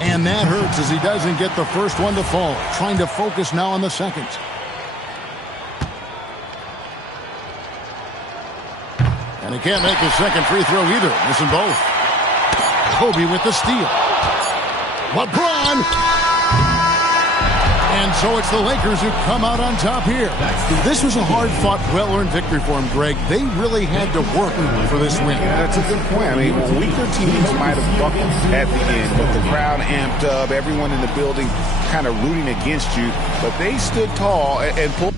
And that hurts as he doesn't get the first one to fall. Trying to focus now on the second. And he can't make the second free throw either. Missing both. Kobe with the steal. LeBron. And so it's the Lakers who come out on top here. This was a hard-fought, well-earned victory for him, Greg. They really had to work for this win. Yeah, that's a good point. I mean, weaker teams might have buckled at the end, but the crowd amped up, everyone in the building kind of rooting against you. But they stood tall and pulled.